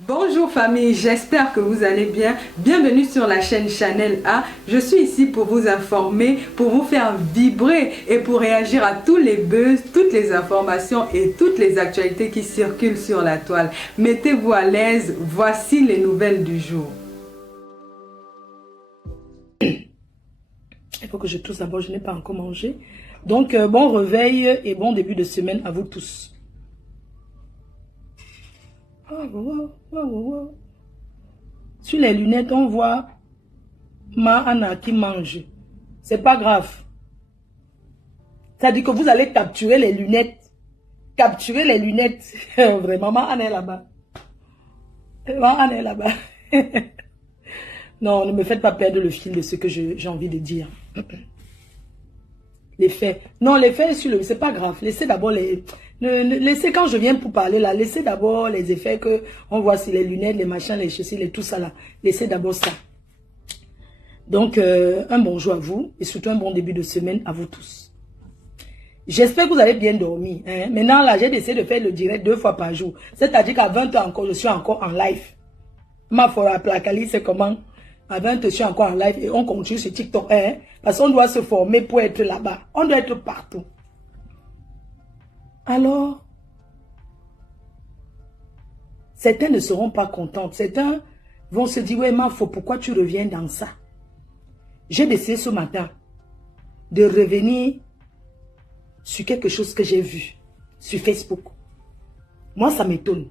Bonjour famille, j'espère que vous allez bien. Bienvenue sur la chaîne Chanel A. Je suis ici pour vous informer, pour vous faire vibrer et pour réagir à tous les buzz, toutes les informations et toutes les actualités qui circulent sur la toile. Mettez-vous à l'aise, voici les nouvelles du jour. Il faut que je tousse d'abord, je n'ai pas encore mangé. Donc, bon réveil et bon début de semaine à vous tous. Sur les lunettes, on voit Anna qui mange. C'est pas grave. Ça dit que vous allez capturer les lunettes. Capturer les lunettes. Vraiment, Maman Anna est là-bas. Maman Anna est là-bas. Non, ne me faites pas perdre le fil de ce que j'ai envie de dire. Les faits. Non, les faits, c'est pas grave. Laissez d'abord les... Laissez, quand je viens pour parler là, laissez d'abord les effets que on voit sur les lunettes, les machins, les chaussures, et tout ça là. Laissez d'abord ça. Donc, un bonjour à vous et surtout un bon début de semaine à vous tous. J'espère que vous avez bien dormi. Hein? Maintenant là, j'ai décidé de faire le direct 2 fois par jour. C'est-à-dire qu'à 20 h encore, je suis encore en live. Ma fora placali, c'est comment? À 20 h, je suis encore en live et on continue sur TikTok. Hein? Parce qu'on doit se former pour être là-bas. On doit être partout. Alors, certains ne seront pas contents. Certains vont se dire, ouais, Mafo, pourquoi tu reviens dans ça? J'ai décidé ce matin de revenir sur quelque chose que j'ai vu sur Facebook. Moi, ça m'étonne.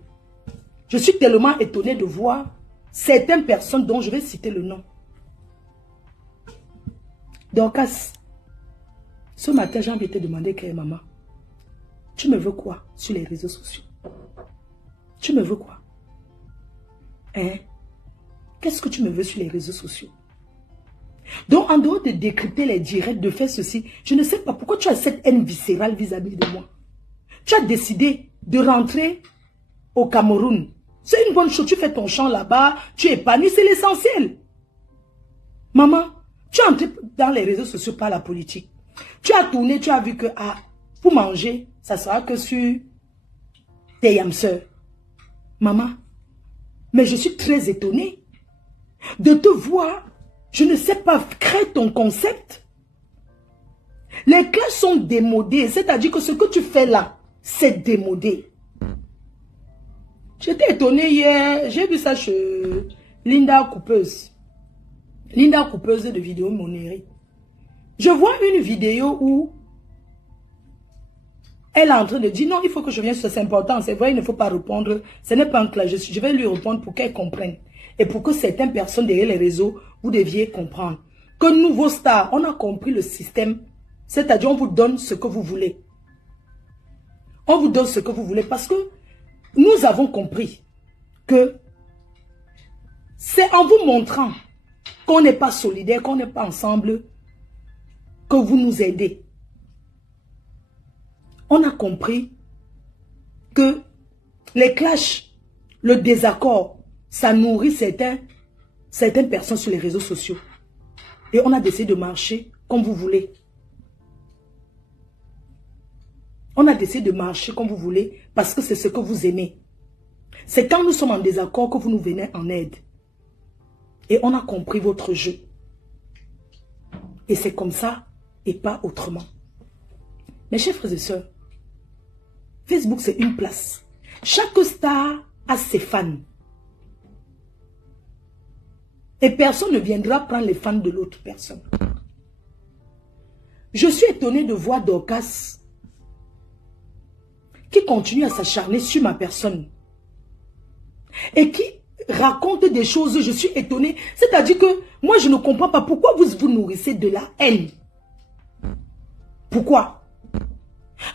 Je suis tellement étonné de voir certaines personnes dont je vais citer le nom. Donc, ce matin, j'ai envie de te demander, maman, tu me veux quoi sur les réseaux sociaux? Tu me veux quoi? Hein? Qu'est-ce que tu me veux sur les réseaux sociaux? Donc, en dehors de décrypter les directs, de faire ceci, je ne sais pas pourquoi tu as cette haine viscérale vis-à-vis de moi. Tu as décidé de rentrer au Cameroun. C'est une bonne chose, tu fais ton champ là-bas, tu épanouis, c'est l'essentiel. Maman, tu es entré dans les réseaux sociaux par la politique. Tu as tourné, tu as vu que pour manger, ça sera que sur tes yamseurs. Maman, mais je suis très étonnée de te voir, je ne sais pas, créer ton concept. Les classes sont démodées, c'est-à-dire que ce que tu fais là, c'est démodé. J'étais étonnée hier, j'ai vu ça chez Linda Coupeuse. Linda Coupeuse de vidéo Monéré. Je vois une vidéo où elle est en train de dire, non, il faut que je vienne, c'est important, c'est vrai, il ne faut pas répondre, ce n'est pas un clash, je vais lui répondre pour qu'elle comprenne. Et pour que certaines personnes derrière les réseaux, vous deviez comprendre. Que nouveau star, on a compris le système, c'est-à-dire on vous donne ce que vous voulez. On vous donne ce que vous voulez parce que nous avons compris que c'est en vous montrant qu'on n'est pas solidaire, qu'on n'est pas ensemble, que vous nous aidez. On a compris que les clashs, le désaccord, ça nourrit certaines personnes sur les réseaux sociaux. Et on a décidé de marcher comme vous voulez. On a décidé de marcher comme vous voulez parce que c'est ce que vous aimez. C'est quand nous sommes en désaccord que vous nous venez en aide. Et on a compris votre jeu. Et c'est comme ça et pas autrement. Mes chers frères et sœurs, Facebook c'est une place. Chaque star a ses fans. Et personne ne viendra prendre les fans de l'autre personne. Je suis étonnée de voir Dorcas qui continue à s'acharner sur ma personne. Et qui raconte des choses, je suis étonnée. C'est-à-dire que moi je ne comprends pas pourquoi vous nourrissez de la haine. Pourquoi?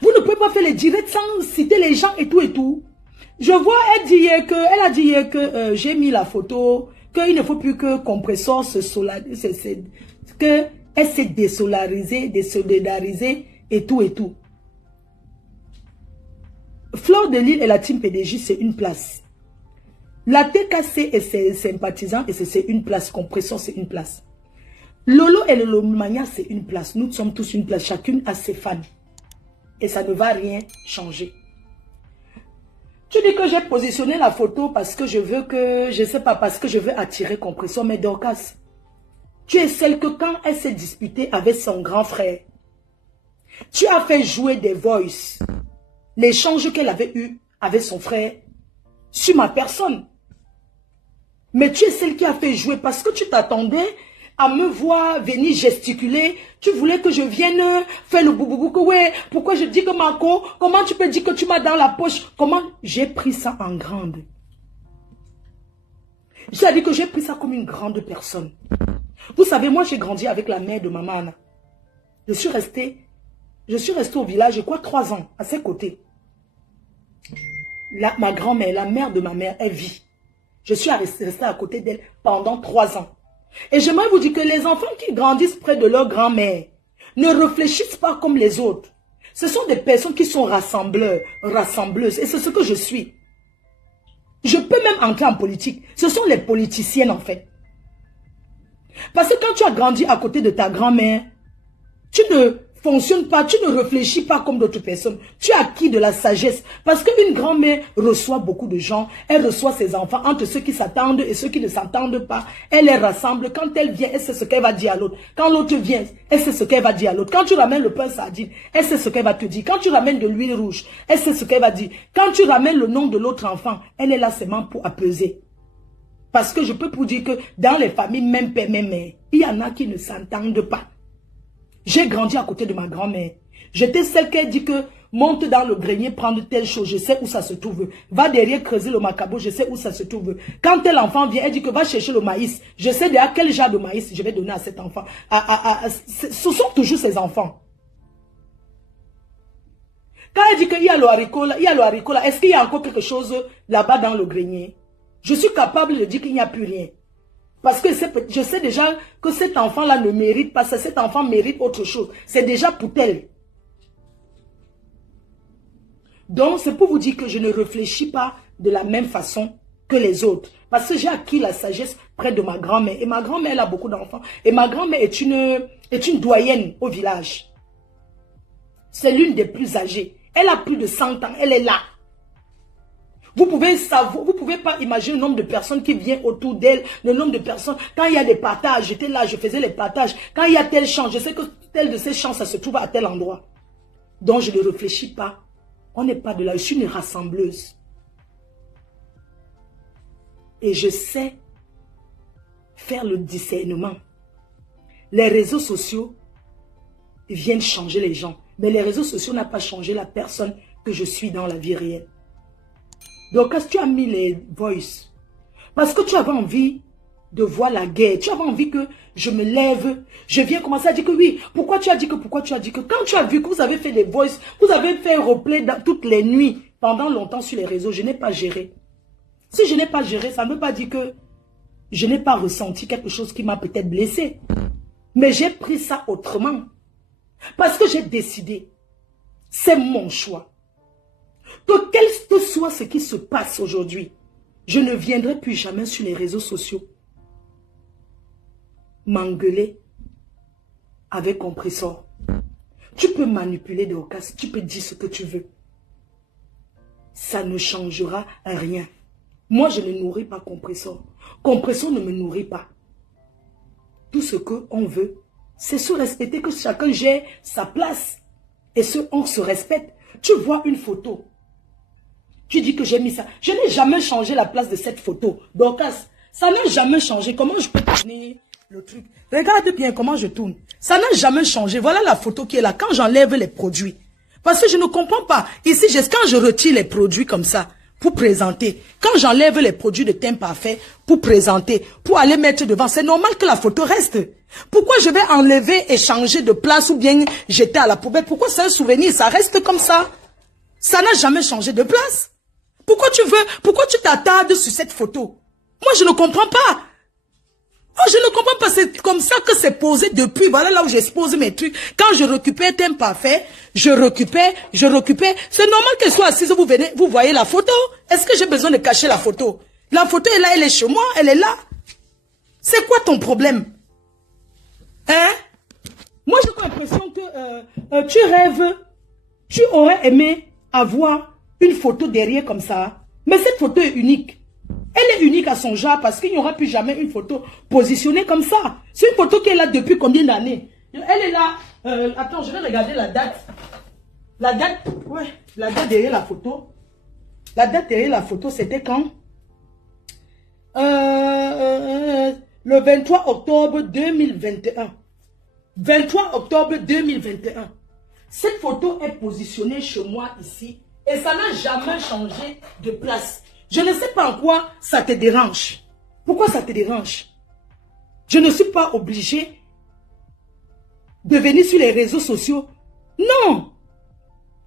Vous ne pouvez pas faire les directs sans citer les gens et tout et tout. Je vois, elle a dit hier que j'ai mis la photo, qu'il ne faut plus que Compressor se solarise, qu'elle s'est désolarisée, désolidarisée et tout et tout. Fleur de Lille et la team PDJ, c'est une place. La TKC et ses sympathisants, et c'est une place. Compressor, c'est une place. Lolo et le Lomania, c'est une place. Nous sommes tous une place. Chacune a ses fans. Et ça ne va rien changer. Tu dis que j'ai positionné la photo parce que je veux que, je sais pas, parce que je veux attirer Compression, mais Dorcas, tu es celle que quand elle s'est disputée avec son grand frère, tu as fait jouer des voices, l'échange qu'elle avait eu avec son frère, sur ma personne. Mais tu es celle qui a fait jouer parce que tu t'attendais à me voir venir gesticuler. Tu voulais que je vienne faire le boubou que ouais. Pourquoi je dis que Marco, comment tu peux dire que tu m'as dans la poche? Comment? J'ai pris ça en grande. J'ai dit que j'ai pris ça comme une grande personne. Vous savez, moi j'ai grandi avec la mère de maman Anna. Je suis restée au village, je crois 3 ans, à ses côtés. Ma grand-mère, la mère de ma mère, elle vit. Je suis restée à côté d'elle pendant 3 ans. Et j'aimerais vous dire que les enfants qui grandissent près de leur grand-mère ne réfléchissent pas comme les autres. Ce sont des personnes qui sont rassembleurs, rassembleuses. Et c'est ce que je suis. Je peux même entrer en politique. Ce sont les politiciennes en fait. Parce que quand tu as grandi à côté de ta grand-mère, tu ne fonctionnes pas, tu ne réfléchis pas comme d'autres personnes. Tu as acquis de la sagesse. Parce qu'une grand-mère reçoit beaucoup de gens. Elle reçoit ses enfants entre ceux qui s'attendent et ceux qui ne s'attendent pas. Elle les rassemble. Quand elle vient, elle sait ce qu'elle va dire à l'autre. Quand l'autre vient, elle sait ce qu'elle va dire à l'autre. Quand tu ramènes le pain sardine, elle sait ce qu'elle va te dire. Quand tu ramènes de l'huile rouge, elle sait ce qu'elle va dire. Quand tu ramènes le nom de l'autre enfant, elle est là seulement pour apaiser. Parce que je peux vous dire que dans les familles, même père, même mère, il y en a qui ne s'entendent pas. J'ai grandi à côté de ma grand-mère. J'étais celle qui dit que monte dans le grenier, prendre telle chose, je sais où ça se trouve. Va derrière creuser le macabo, je sais où ça se trouve. Quand tel enfant vient, elle dit que va chercher le maïs. Je sais déjà quel genre de maïs je vais donner à cet enfant. Ce sont toujours ses enfants. Quand elle dit qu'il y a le haricot là, est-ce qu'il y a encore quelque chose là-bas dans le grenier? Je suis capable de dire qu'il n'y a plus rien. Parce que je sais déjà que cet enfant-là ne mérite pas ça. Cet enfant mérite autre chose. C'est déjà pour elle. Donc, c'est pour vous dire que je ne réfléchis pas de la même façon que les autres. Parce que j'ai acquis la sagesse près de ma grand-mère. Et ma grand-mère, elle a beaucoup d'enfants. Et ma grand-mère est une doyenne au village. C'est l'une des plus âgées. Elle a plus de 100 ans. Elle est là. Vous pouvez pas imaginer le nombre de personnes qui viennent autour d'elle, le nombre de personnes. Quand il y a des partages, j'étais là, je faisais les partages. Quand il y a tel champ, je sais que tel de ces champs, ça se trouve à tel endroit. Donc je ne réfléchis pas. On n'est pas de là, je suis une rassembleuse. Et je sais faire le discernement. Les réseaux sociaux viennent changer les gens. Mais les réseaux sociaux n'ont pas changé la personne que je suis dans la vie réelle. Donc, quand tu as mis les voices, parce que tu avais envie de voir la guerre, tu avais envie que je me lève, je viens commencer à dire que oui, pourquoi tu as dit que, quand tu as vu que vous avez fait des voices, vous avez fait un replay toutes les nuits, pendant longtemps sur les réseaux, je n'ai pas géré. Si je n'ai pas géré, ça ne veut pas dire que je n'ai pas ressenti quelque chose qui m'a peut-être blessé. Mais j'ai pris ça autrement. Parce que j'ai décidé, c'est mon choix. Que quel que soit ce qui se passe aujourd'hui, je ne viendrai plus jamais sur les réseaux sociaux m'engueuler avec Compressor. Tu peux manipuler Dorcas, tu peux dire ce que tu veux. Ça ne changera rien. Moi, je ne nourris pas Compressor. Compressor ne me nourrit pas. Tout ce qu'on veut, c'est se respecter, que chacun gère sa place. Et on se respecte. Tu vois une photo. Tu dis que j'ai mis ça. Je n'ai jamais changé la place de cette photo. Dorcas, ça n'a jamais changé. Comment je peux tourner le truc? Regarde bien comment je tourne. Ça n'a jamais changé. Voilà la photo qui est là. Quand j'enlève les produits. Parce que je ne comprends pas. Ici, quand je retire les produits comme ça, pour présenter. Quand j'enlève les produits de teint parfait, pour présenter, pour aller mettre devant, c'est normal que la photo reste. Pourquoi je vais enlever et changer de place ou bien jeter à la poubelle? Pourquoi c'est un souvenir? Ça reste comme ça. Ça n'a jamais changé de place. Pourquoi tu t'attardes sur cette photo? Moi, je ne comprends pas. Oh, je ne comprends pas, c'est comme ça que c'est posé depuis. Voilà là où j'expose mes trucs. Quand je récupère thème parfait, je récupère. C'est normal qu'elle soit assise, vous voyez la photo. Est-ce que j'ai besoin de cacher la photo? La photo est là, elle est chez moi, elle est là. C'est quoi ton problème? Hein? Moi, j'ai l'impression que tu rêves, tu aurais aimé avoir une photo derrière comme ça. Mais cette photo est unique. Elle est unique à son genre parce qu'il n'y aura plus jamais une photo positionnée comme ça. C'est une photo qui est là depuis combien d'années? Elle est là. Attends, je vais regarder la date. La date, ouais, la date derrière la photo. La date derrière la photo, c'était quand? Le 23 octobre 2021. 23 octobre 2021. Cette photo est positionnée chez moi ici. Et ça n'a jamais changé de place. Je ne sais pas en quoi ça te dérange. Pourquoi ça te dérange? Je ne suis pas obligée de venir sur les réseaux sociaux. Non!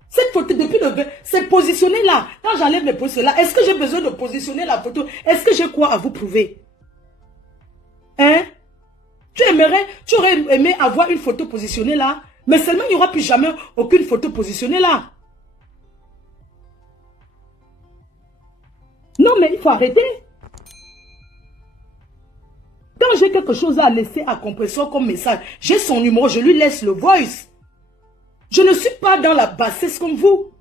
Cette photo, depuis le... c'est positionné là. Quand j'enlève mes positions là, est-ce que j'ai besoin de positionner la photo? Est-ce que j'ai quoi à vous prouver? Hein? Tu aurais aimé avoir une photo positionnée là, mais seulement il n'y aura plus jamais aucune photo positionnée là. Non, mais il faut arrêter. Quand j'ai quelque chose à laisser à Compressor comme message, j'ai son numéro, je lui laisse le voice. Je ne suis pas dans la bassesse comme vous.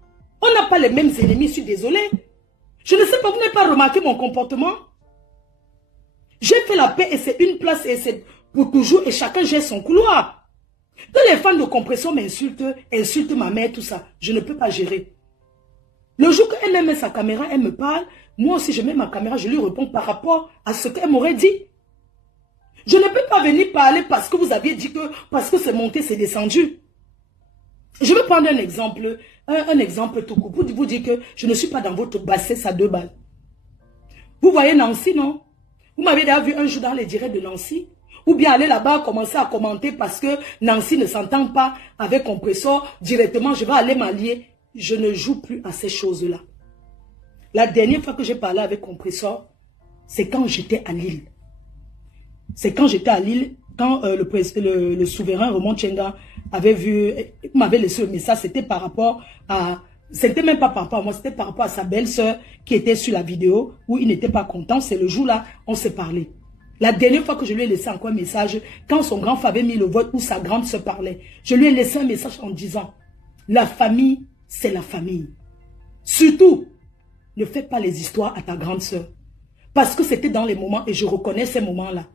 On n'a pas les mêmes ennemis, je suis désolé. Je ne sais pas, vous n'avez pas remarqué mon comportement? J'ai fait la paix et c'est une place et c'est pour toujours et chacun gère son couloir. Quand les fans de Compressor m'insultent, insultent ma mère, tout ça, je ne peux pas gérer. Le jour qu'elle met sa caméra, elle me parle, moi aussi je mets ma caméra, je lui réponds par rapport à ce qu'elle m'aurait dit. Je ne peux pas venir parler parce que vous aviez dit que, parce que c'est monté, c'est descendu. Je vais prendre un exemple tout court pour vous dire que je ne suis pas dans votre bassesse à 2 balles. Vous voyez Nancy, non? Vous m'avez déjà vu un jour dans les directs de Nancy? Ou bien aller là-bas commencer à commenter parce que Nancy ne s'entend pas avec Compressor, directement je vais aller m'allier. Je ne joue plus à ces choses-là. La dernière fois que j'ai parlé avec Compressor, c'est quand j'étais à Lille. C'est quand j'étais à Lille, quand le souverain Raymond Tchenga m'avait laissé le message, c'était par rapport à... C'était même pas par rapport à moi, c'était par rapport à sa belle-sœur qui était sur la vidéo où il n'était pas content. C'est le jour-là, on s'est parlé. La dernière fois que je lui ai laissé encore un message, quand son grand frère avait mis le vote où sa grande sœur parlait, je lui ai laissé un message en disant, la famille, c'est la famille. Surtout, ne fais pas les histoires à ta grande sœur. Parce que c'était dans les moments, et je reconnais ces moments-là.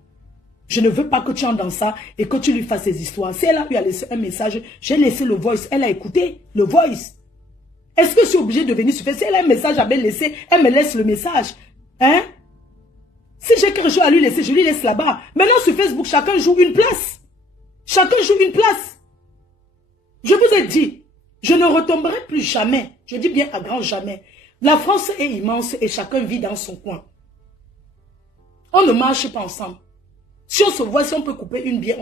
Je ne veux pas que tu entres dans ça et que tu lui fasses ces histoires. Si elle a eu à laisser un message, j'ai laissé le voice. Elle a écouté le voice. Est-ce que je suis obligée de venir sur Facebook? Si elle a un message à me laisser, elle me laisse le message. Hein? Si j'ai quelque chose à lui laisser, je lui laisse là-bas. Maintenant sur Facebook, chacun joue une place. Chacun joue une place. Je vous ai dit, je ne retomberai plus jamais. Je dis bien à grand jamais. La France est immense et chacun vit dans son coin. On ne marche pas ensemble. Si on se voit, si on peut couper une bière,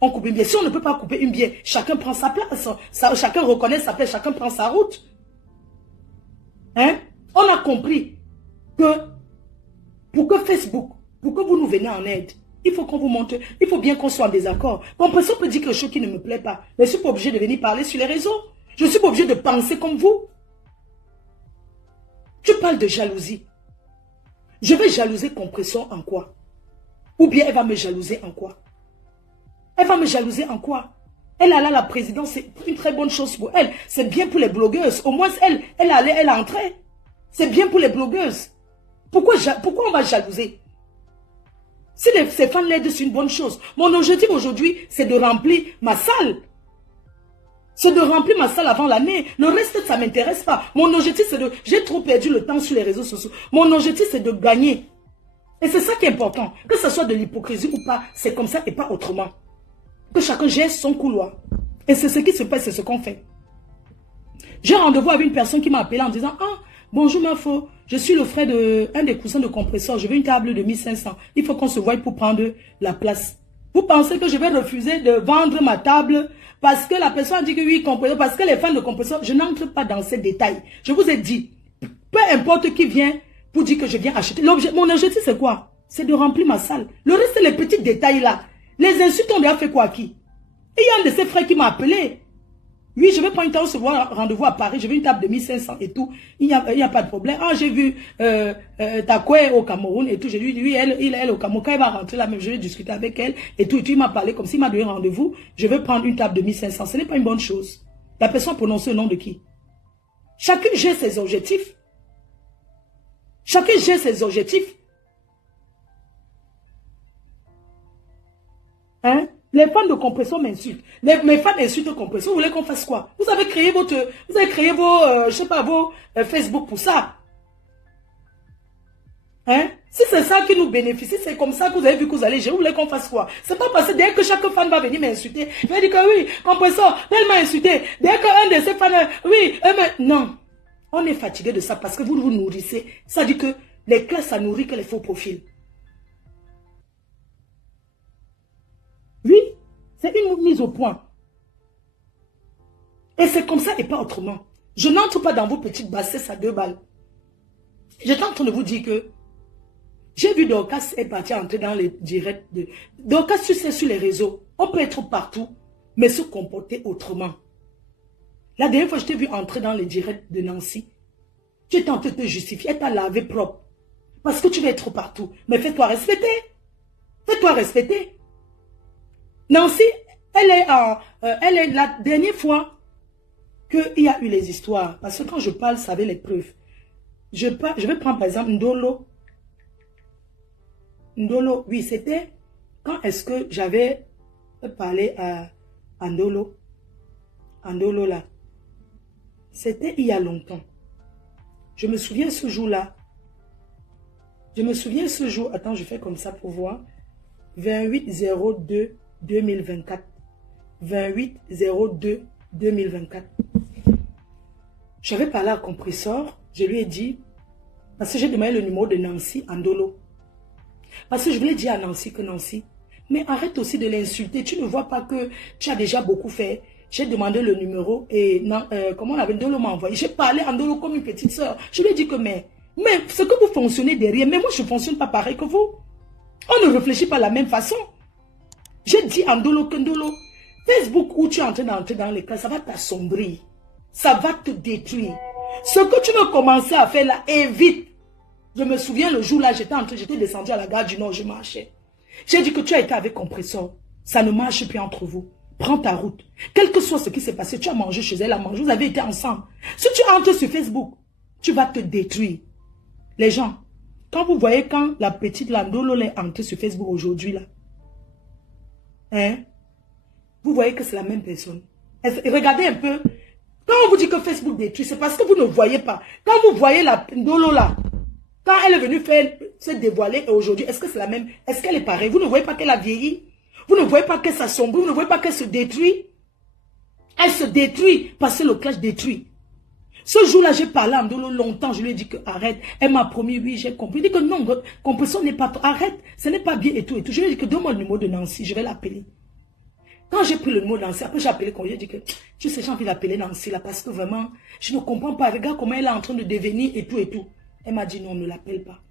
on coupe une bière. Si on ne peut pas couper une bière, chacun prend sa place. Chacun reconnaît sa place, chacun prend sa route. Hein? On a compris que pour que Facebook, pour que vous nous venez en aide, il faut qu'on vous montre, il faut bien qu'on soit en désaccord. Compressor peut dire quelque chose qui ne me plaît pas. Mais je ne suis pas obligé de venir parler sur les réseaux. Je ne suis pas obligé de penser comme vous. Tu parles de jalousie. Je vais jalouser Compressor en quoi? Ou bien elle va me jalouser en quoi? Elle va me jalouser en quoi? Elle a là la présidence, c'est une très bonne chose pour elle. C'est bien pour les blogueuses. Au moins, elle est entrée. C'est bien pour les blogueuses. Pourquoi on va jalouser? Si ces fans l'aident, c'est une bonne chose. Mon objectif aujourd'hui, c'est de remplir ma salle. C'est de remplir ma salle avant l'année. Le reste, ça ne m'intéresse pas. Mon objectif, c'est de... J'ai trop perdu le temps sur les réseaux sociaux. Mon objectif, c'est de gagner. Et c'est ça qui est important. Que ce soit de l'hypocrisie ou pas, c'est comme ça et pas autrement. Que chacun gère son couloir. Et c'est ce qui se passe, c'est ce qu'on fait. J'ai rendez-vous avec une personne qui m'a appelé en disant, ah, bonjour ma faux, je suis le frère d'un des cousins de Compressor, je veux une table de 1500. Il faut qu'on se voie pour prendre la place. Vous pensez que je vais refuser de vendre ma table parce que la personne a dit que oui, Compressor, parce que les fans de Compressor, je n'entre pas dans ces détails. Je vous ai dit, peu importe qui vient pour dire que je viens acheter. Mon objectif, c'est quoi? C'est de remplir ma salle. Le reste, c'est les petits détails là. Les insultes ont déjà fait quoi à qui? Et il y a un de ses frères qui m'a appelé. Oui, je vais prendre une temps, se voir rendez-vous à Paris. Je veux une table de 1500 et tout. Il n'y a pas de problème. Ah, j'ai vu Takwe au Cameroun et tout. J'ai dit, oui, elle au Cameroun. Quand elle va rentrer là, même, je vais discuter avec elle et tout. Et tout, il m'a parlé comme s'il m'a donné rendez-vous. Je vais prendre une table de 1500. Ce n'est pas une bonne chose. La personne prononce le nom de qui? Chacune gère ses objectifs. Chacun gère ses objectifs. Hein? Les fans de compression m'insultent. Mes fans insultent compression. Vous voulez qu'on fasse quoi? Vous avez créé vos, je sais pas, vos Facebook pour ça. Hein? Si c'est ça qui nous bénéficie, c'est comme ça que vous avez vu que vous allez gérer. Vous voulez qu'on fasse quoi? C'est pas parce que dès que chaque fan va venir m'insulter, je vais dire que oui, compression, elle m'a insulté. Dès qu'un de ces fans, oui, non. On est fatigué de ça parce que vous vous nourrissez. Ça dit que les classes, ça nourrit que les faux profils. Oui, c'est une mise au point. Et c'est comme ça et pas autrement. Je n'entre pas dans vos petites bassesses à 2 balles. J'étais en train de vous dire que j'ai vu Dorcas est parti entrer dans les directs de... Dorcas, tu sais, sur les réseaux, on peut être partout, mais se comporter autrement. La dernière fois, je t'ai vu entrer dans les directs de Nancy. Tu es en train de te justifier, elle t'a lavé propre. Parce que tu veux être partout. Mais fais-toi respecter. Fais-toi respecter. Nancy, elle est la dernière fois qu'il y a eu les histoires. Parce que quand je parle, ça avait les preuves. Je vais prendre par exemple Ndolo. Ndolo, oui, c'était quand est-ce que j'avais parlé à Ndolo. Ndolo là. C'était il y a longtemps. Je me souviens ce jour-là. Je me souviens ce jour. Attends, je fais comme ça pour voir. 28-02-2024. 28-02-2024. J'avais parlé à Compressor. Je lui ai dit, parce que j'ai demandé le numéro de Nancy Ndolo. Parce que je voulais dire à Nancy que Nancy, mais arrête aussi de l'insulter. Tu ne vois pas que tu as déjà beaucoup fait. J'ai demandé le numéro et comment on avait Ndolo m'a envoyé. J'ai parlé à Ndolo comme une petite soeur. Je lui ai dit que mais ce que vous fonctionnez derrière, mais moi je ne fonctionne pas pareil que vous. On ne réfléchit pas de la même façon. J'ai dit à Ndolo que Ndolo, Facebook où tu es en train d'entrer dans les cas, ça va t'assombrir. Ça va te détruire. Ce que tu veux commencer à faire là, évite. Je me souviens le jour là, j'étais descendu à la gare du Nord, je marchais. J'ai dit que tu as été avec Compressor. Ça ne marche plus entre vous. Prends ta route. Quel que soit ce qui s'est passé, tu as mangé chez elle, vous avez été ensemble. Si tu entres sur Facebook, tu vas te détruire. Les gens, quand vous voyez quand la petite Ndolo est entrée sur Facebook aujourd'hui là, hein, vous voyez que c'est la même personne. Et regardez un peu. Quand on vous dit que Facebook détruit, c'est parce que vous ne voyez pas. Quand vous voyez la Ndolo là, quand elle est venue se dévoiler aujourd'hui, est-ce que c'est la même? Est-ce qu'elle est pareille? Vous ne voyez pas qu'elle a vieilli? Vous ne voyez pas qu'elle s'assombrit? Vous ne voyez pas qu'elle se détruit? Elle se détruit parce que le clash détruit. Ce jour-là, j'ai parlé à Ndolo longtemps. Je lui ai dit que arrête. Elle m'a promis, oui, j'ai compris. Elle dit que non, compression n'est pas... Arrête, ce n'est pas bien et tout et tout. Je lui ai dit que donne-moi le numéro de Nancy, je vais l'appeler. Quand j'ai pris le numéro de Nancy, après j'ai appelé quand j'ai dit que tu sais, j'ai envie d'appeler Nancy là parce que vraiment, je ne comprends pas. Regarde comment elle est en train de devenir et tout et tout. Elle m'a dit non, ne l'appelle pas.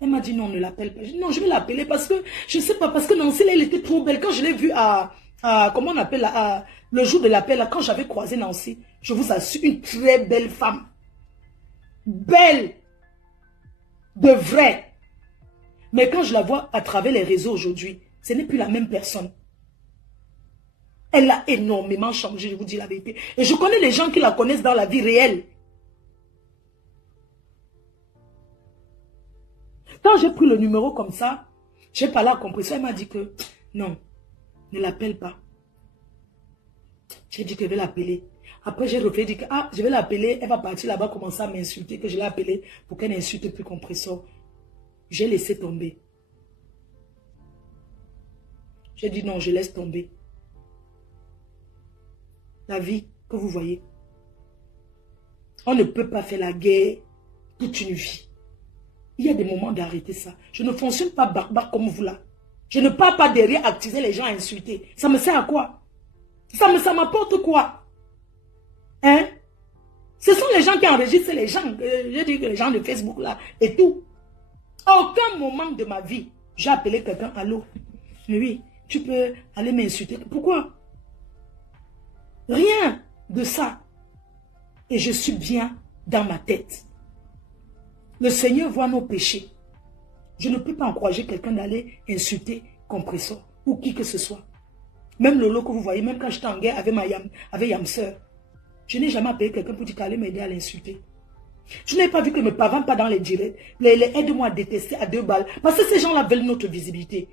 Elle m'a dit non, ne l'appelle pas. Je dis non, je vais l'appeler parce que, je ne sais pas, parce que Nancy, elle était trop belle. Quand je l'ai vue comment on appelle, le jour de l'appel, quand j'avais croisé Nancy, je vous assure, une très belle femme. Belle. De vrai. Mais quand je la vois à travers les réseaux aujourd'hui, ce n'est plus la même personne. Elle a énormément changé, je vous dis la vérité. Et je connais les gens qui la connaissent dans la vie réelle. Quand j'ai pris le numéro comme ça, j'ai parlé à Compressor, elle m'a dit que non, ne l'appelle pas. J'ai dit que je vais l'appeler. Après, j'ai réfléchi, que je vais l'appeler, elle va partir là-bas, commencer à m'insulter, que je l'ai appelée pour qu'elle n'insulte plus Compressor. J'ai laissé tomber. J'ai dit non, je laisse tomber. La vie que vous voyez, on ne peut pas faire la guerre toute une vie. Il y a des moments d'arrêter ça. Je ne fonctionne pas barbare comme vous là. Je ne pars pas derrière actiser les gens à insulter. Ça me sert à quoi? Ça m'apporte quoi? Hein? Ce sont les gens qui enregistrent les gens. Je dis que les gens de Facebook là et tout. À aucun moment de ma vie, j'ai appelé quelqu'un. Allô? Oui, tu peux aller m'insulter. Pourquoi? Rien de ça. Et je suis bien dans ma tête. Le Seigneur voit nos péchés. Je ne peux pas encourager quelqu'un d'aller insulter Compressor ou qui que ce soit. Même Lolo que vous voyez, même quand j'étais en guerre avec Yamseur, je n'ai jamais appelé quelqu'un pour dire qu'elle allait m'aider à l'insulter. Je n'ai pas vu que mes parents pas dans les directs. Les aide-moi à détester à 2 balles. Parce que ces gens-là veulent notre visibilité.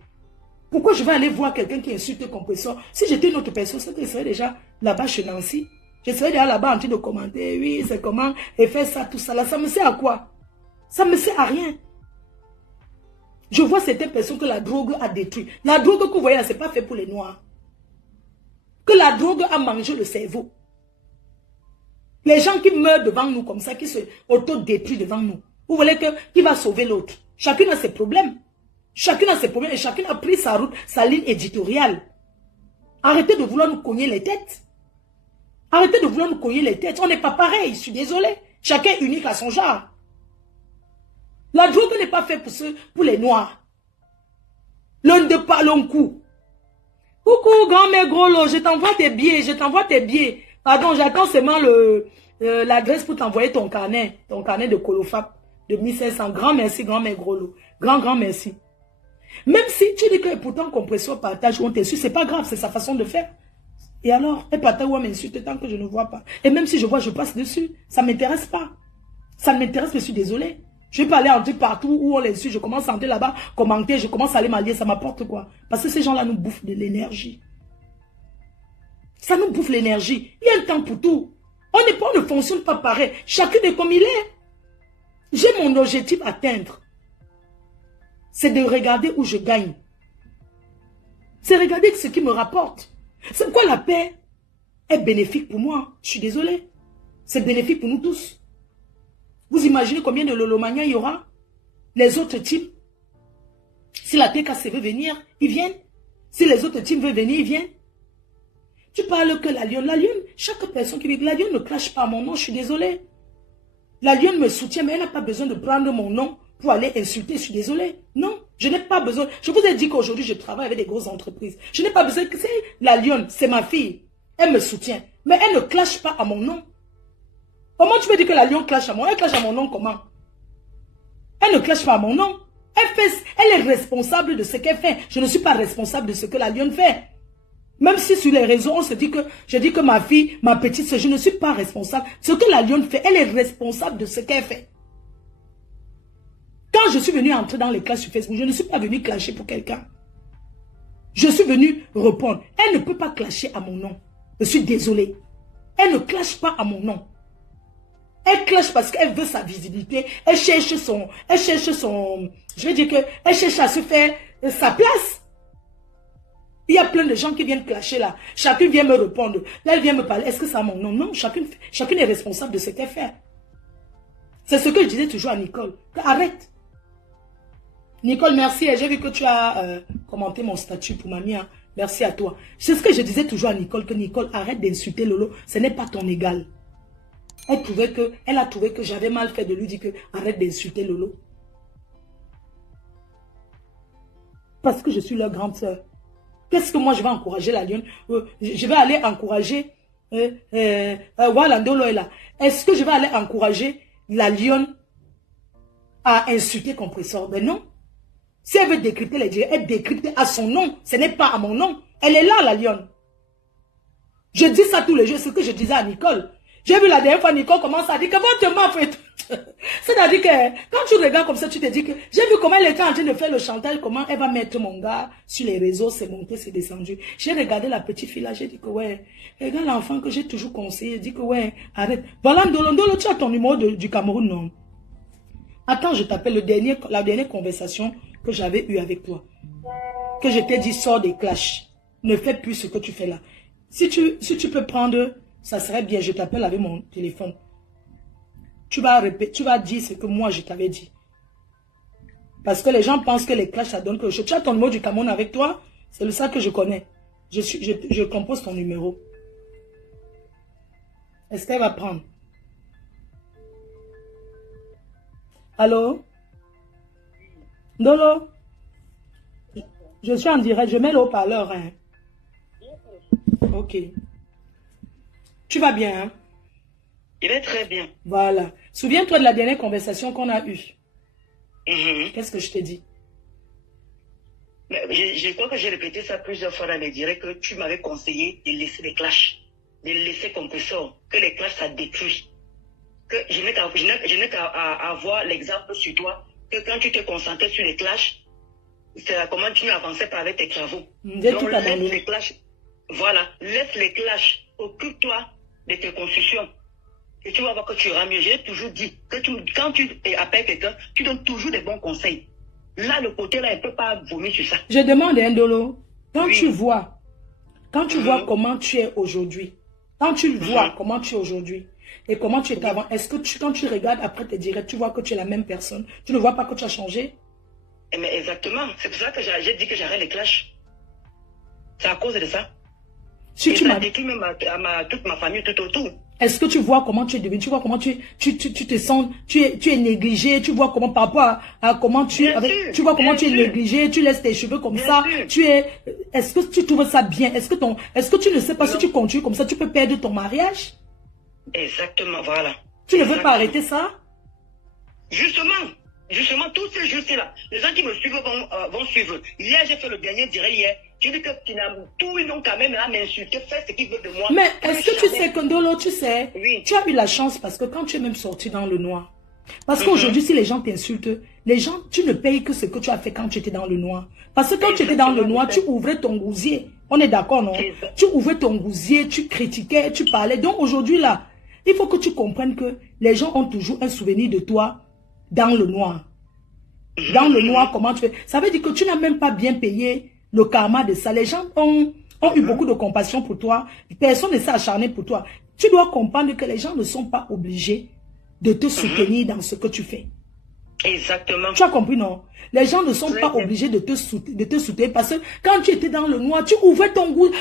Pourquoi je vais aller voir quelqu'un qui insulte le compresseur? Si j'étais une autre personne, je serais déjà là-bas chez Nancy. Je serais déjà là-bas en train de commenter. Oui, c'est comment, et faire ça, tout ça. Là, ça me sert à quoi? Ça me sert à rien. Je vois certaines personnes que la drogue a détruit. La drogue que vous voyez là, ce n'est pas fait pour les noirs. Que la drogue a mangé le cerveau. Les gens qui meurent devant nous comme ça, qui se auto-détruisent devant nous. Vous voulez qui va sauver l'autre? Chacun a ses problèmes. Chacun a ses problèmes et chacun a pris sa route, sa ligne éditoriale. Arrêtez de vouloir nous cogner les têtes. Arrêtez de vouloir nous cogner les têtes. On n'est pas pareil, je suis désolé. Chacun est unique à son genre. La drogue n'est pas faite pour les noirs. L'un de pas long coup. Coucou, grand-mère Grolo, je t'envoie tes billets, Pardon, j'attends seulement l'adresse pour t'envoyer ton carnet de Colofap de 1500. Grand merci, grand-mère Grolo. Grand merci. Même si tu dis que pourtant compresseur partage ou on t'insulte, c'est pas grave, c'est sa façon de faire. Et alors, elle partage ou elle m'insulte tant que je ne vois pas. Et même si je vois, je passe dessus. Ça ne m'intéresse pas. Ça ne m'intéresse, je suis désolée. Je vais pas aller entrer partout où on l'insulte, je commence à entrer là-bas, commenter, je commence à aller m'allier, ça m'apporte quoi? Parce que ces gens-là nous bouffent de l'énergie. Ça nous bouffe l'énergie. Il y a un temps pour tout. On ne fonctionne pas pareil. Chacun est comme il est. J'ai mon objectif à atteindre. C'est de regarder où je gagne. C'est regarder ce qui me rapporte. C'est pourquoi la paix est bénéfique pour moi. Je suis désolé. C'est bénéfique pour nous tous. Vous imaginez combien de lolomania il y aura? Les autres types. Si la TKC veut venir, ils viennent. Si les autres types veulent venir, ils viennent. Tu parles que la lionne, chaque personne qui vit, la lionne ne crache pas mon nom, je suis désolé. La lionne me soutient, mais elle n'a pas besoin de prendre mon nom pour aller insulter, je suis désolé. Non, je n'ai pas besoin. Je vous ai dit qu'aujourd'hui, je travaille avec des grosses entreprises. Je n'ai pas besoin que la lionne, c'est ma fille. Elle me soutient, mais elle ne clash pas à mon nom. Comment tu peux dire que la lionne clash à mon nom? Elle clash à mon nom comment? Elle ne clash pas à mon nom. Elle est responsable de ce qu'elle fait. Je ne suis pas responsable de ce que la lionne fait. Même si sur les réseaux, on se dit que, je dis que ma fille, ma petite soeur, je ne suis pas responsable. Ce que la lionne fait, elle est responsable de ce qu'elle fait. Quand je suis venue entrer dans les classes sur Facebook, je ne suis pas venue clasher pour quelqu'un. Je suis venue répondre. Elle ne peut pas clasher à mon nom. Je suis désolée. Elle ne clash pas à mon nom. Elle clash parce qu'elle veut sa visibilité. Elle cherche son, je vais dire que, elle cherche à se faire sa place. Il y a plein de gens qui viennent clasher là. Chacun vient me répondre. Là, elle vient me parler. Est-ce que c'est à mon nom? Non, chacun est responsable de ce qu'elle fait. C'est ce que je disais toujours à Nicole. Arrête. Nicole, merci. J'ai vu que tu as commenté mon statut pour mamie. Hein. Merci à toi. C'est ce que je disais toujours à Nicole. Que Nicole, arrête d'insulter Lolo. Ce n'est pas ton égal. Elle a trouvé que j'avais mal fait de lui dire que arrête d'insulter Lolo. Parce que je suis leur grande sœur. Qu'est-ce que moi je vais encourager la lionne? Je vais aller encourager Walandolo est là. Est-ce que je vais aller encourager la lionne à insulter compresseur? Ben non. Si elle veut décrypter les dieux, elle décrypte à son nom. Ce n'est pas à mon nom. Elle est là, la lionne. Je dis ça tous les jours. C'est ce que je disais à Nicole. J'ai vu la dernière fois, Nicole commence à dire que votre meuf fait. C'est-à-dire que quand tu regardes comme ça, tu te dis que j'ai vu comment elle était en train de faire le chantage, comment elle va mettre mon gars sur les réseaux, c'est monté, c'est descendu. J'ai regardé la petite fille là, j'ai dit que ouais, regarde l'enfant que j'ai toujours conseillé, dit que ouais, arrête. Voilà, Ndolo, tu as ton numéro du Cameroun, non? Attends, je t'appelle la dernière conversation que j'avais eue avec toi. Que je t'ai dit, sors des clashs. Ne fais plus ce que tu fais là. Si tu peux prendre, ça serait bien, je t'appelle avec mon téléphone. Tu vas dire ce que moi je t'avais dit. Parce que les gens pensent que les clashs, ça donne que tu as ton numéro du Cameroun avec toi. C'est ça que je connais. Je compose ton numéro. Est-ce qu'elle va prendre? Allô? Ndolo? Je suis en direct. Je mets le haut-parleur. Hein. Ok. Tu vas bien, hein? Il est très bien. Voilà. Souviens-toi de la dernière conversation qu'on a eue. Qu'est-ce que je t'ai dit? Je crois que j'ai répété ça plusieurs fois dans les directs, que tu m'avais conseillé de laisser les clashs, de laisser compresseur, que les clashs ça détruit. que je n'ai qu'à avoir l'exemple sur toi, que quand tu te concentrais sur les clashs, c'est comment tu n'avançais pas avec tes travaux. Donc laisse les clashs, voilà, laisse les clashs, occupe-toi de tes constructions. Et tu vas voir que tu iras mieux. J'ai toujours dit que quand tu appelles quelqu'un, tu donnes toujours des bons conseils. Là, le côté là, il ne peut pas vomir sur ça. Je demande un Ndolo, quand tu vois comment tu es aujourd'hui, quand tu vois comment tu es aujourd'hui et comment tu étais avant, est-ce que quand tu regardes après tes directs, tu vois que tu es la même personne? Tu ne vois pas que tu as changé? Mais exactement. C'est pour ça que j'ai dit que j'arrête les clashs. C'est à cause de ça. Si et ça détruit même toute ma famille tout autour. Est-ce que tu vois comment tu es devenu? Tu vois comment tu te sens? Tu es négligé. Tu vois comment par rapport à comment tu es. Tu vois comment tu es négligé. Tu laisses tes cheveux comme ça. Est-ce que tu trouves ça bien? Est-ce que tu ne sais pas si tu continues comme ça, tu peux perdre ton mariage? Exactement, voilà. Tu ne veux pas arrêter ça? Justement, tous ces justes-là, les gens qui me suivent vont suivre. Hier, j'ai fait le dernier direct hier. Je dis que tous ils n'ont quand même à m'insulter, faire ce qu'ils veulent de moi. Mais est-ce que tu sais, Kondolo, tu sais, oui. Tu as eu la chance parce que quand tu es même sorti dans le noir, parce qu'aujourd'hui, si les gens t'insultent, les gens, tu ne payes que ce que tu as fait quand tu étais dans le noir. Parce que quand tu étais dans le noir, tu ouvrais ton gousier. On est d'accord, non? Tu ouvrais ton gousier, tu critiquais, tu parlais. Donc aujourd'hui, là, il faut que tu comprennes que les gens ont toujours un souvenir de toi dans le noir. Dans le noir, comment tu fais? Ça veut dire que tu n'as même pas bien payé le karma de ça. Les gens ont eu beaucoup de compassion pour toi. Personne ne s'est acharné pour toi. Tu dois comprendre que les gens ne sont pas obligés de te soutenir dans ce que tu fais. Exactement. Tu as compris, non? Les gens ne sont pas obligés de te soutenir parce que quand tu étais dans le noir, tu ouvrais ton goût.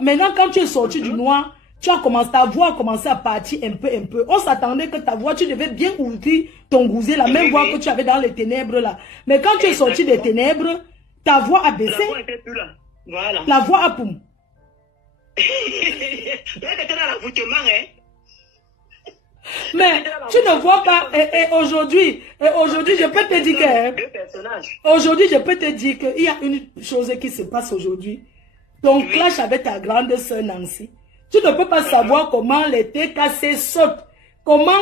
Maintenant, quand tu es sorti du noir, ta voix a commencé à partir un peu. On s'attendait que ta voix, tu devais bien ouvrir ton gousier, la même voix que tu avais dans les ténèbres là. Mais quand tu es sorti des ténèbres, ta voix a baissé. La voix était plus là. Voilà. La voix a poum. Tu étais dans l'avoutement, hein? Mais tu ne vois pas, et aujourd'hui, je peux te dire que, aujourd'hui, je peux te dire qu'il y a une chose qui se passe aujourd'hui. Ton clash avec ta grande sœur Nancy. Tu ne peux pas savoir comment les TKC sautent. Comment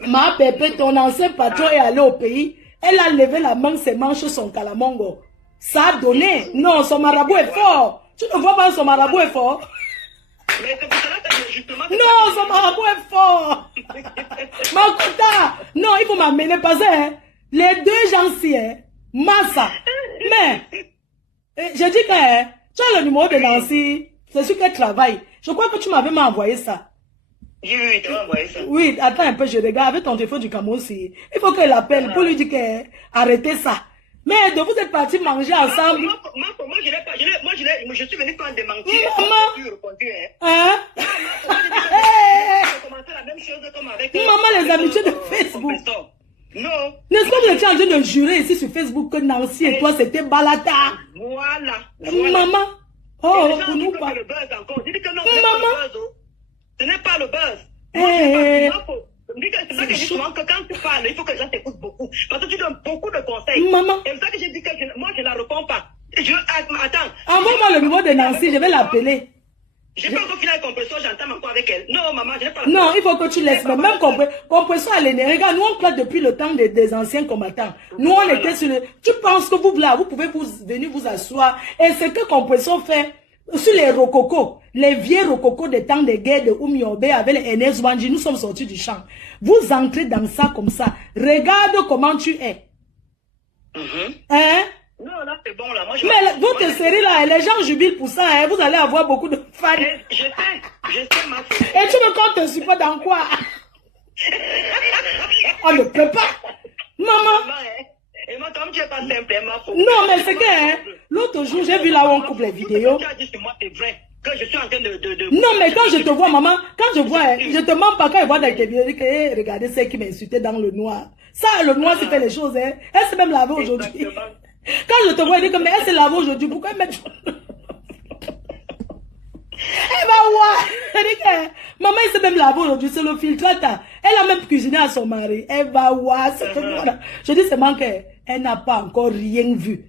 ma Pépé, ton ancien patron, est allé au pays. Elle a levé la main, ses manches, son calamongo. Ça a donné. Non, son marabout est fort. Tu ne vois pas son marabout est fort? Non, son marabout est fort. Makuta. Non, il faut m'amener parce que les deux gens-ci, Massa. Mais, j'ai dit que tu as le numéro de Nancy. C'est sûr qu'elle travaille. Je crois que tu m'avais envoyé ça. Oui, tu m'as envoyé ça. Oui, attends un peu, je regarde avec ton téléphone du Cameroun aussi. Il faut qu'elle appelle pour lui dire qu'arrêtez ça. Mais de vous êtes partis manger ensemble. Moi, je suis venu quand démentir. Hein? Maman, les amitiés de Facebook. Non. N'est-ce pas que vous étiez en train de jurer ici sur Facebook que Nancy et toi c'était balata? Voilà. Maman. Oh, pour nous pas. Maman. Ce n'est pas le buzz. C'est ça que je dis souvent que quand tu parles, il faut que les gens t'écoutent beaucoup. Parce que tu donnes beaucoup de conseils. Maman. Et c'est ça que j'ai dit que moi, je ne la réponds pas. Attends. Envoie-moi le numéro de Nancy, je vais l'appeler. Je n'ai pas encore fini avec compression, j'entends encore avec elle. Non, maman, je n'ai pas. Non, il faut que tu laisses. Même compression à l'énergie. Regarde, nous on claque depuis le temps des anciens combattants. Nous on était sur le. Tu penses que vous pouvez venir vous asseoir. Et ce que compression fait sur les rococos, les vieux rococos des temps de guerre de Oumiobe avec les NS Wanji, nous sommes sortis du champ. Vous entrez dans ça comme ça. Regarde comment tu es. Hein? Non, là c'est bon là. Moi, mais votre série là, les gens jubilent pour ça. Hein? Vous allez avoir beaucoup de fans. Je sais ma fille. Et tu veux qu'on te supporte dans quoi? On ne peut pas. Maman. Et moi, comme tu n'es pas simple, ma faute. Non, mais c'est que hein, l'autre jour, j'ai vu là où on coupe les vidéos. Tu as dit sur moi, c'est vrai. Que je suis en train de... Non, mais quand je te vois, maman, quand je vois, je te mens pas quand je vois dans tes vidéos, que hey, regardez celle qui m'a insulté dans le noir. Ça, le noir, c'est fait les choses. Hein. Elle s'est même lavée aujourd'hui. Quand je te vois, elle dit que mais elle s'est lavée aujourd'hui. Pourquoi elle met... Elle va voir. Elle dit que maman, elle s'est même lavée aujourd'hui. C'est le filtrateur. Elle a même cuisiné à son mari. Elle va voir. Je dis seulement qu'elle n'a pas encore rien vu.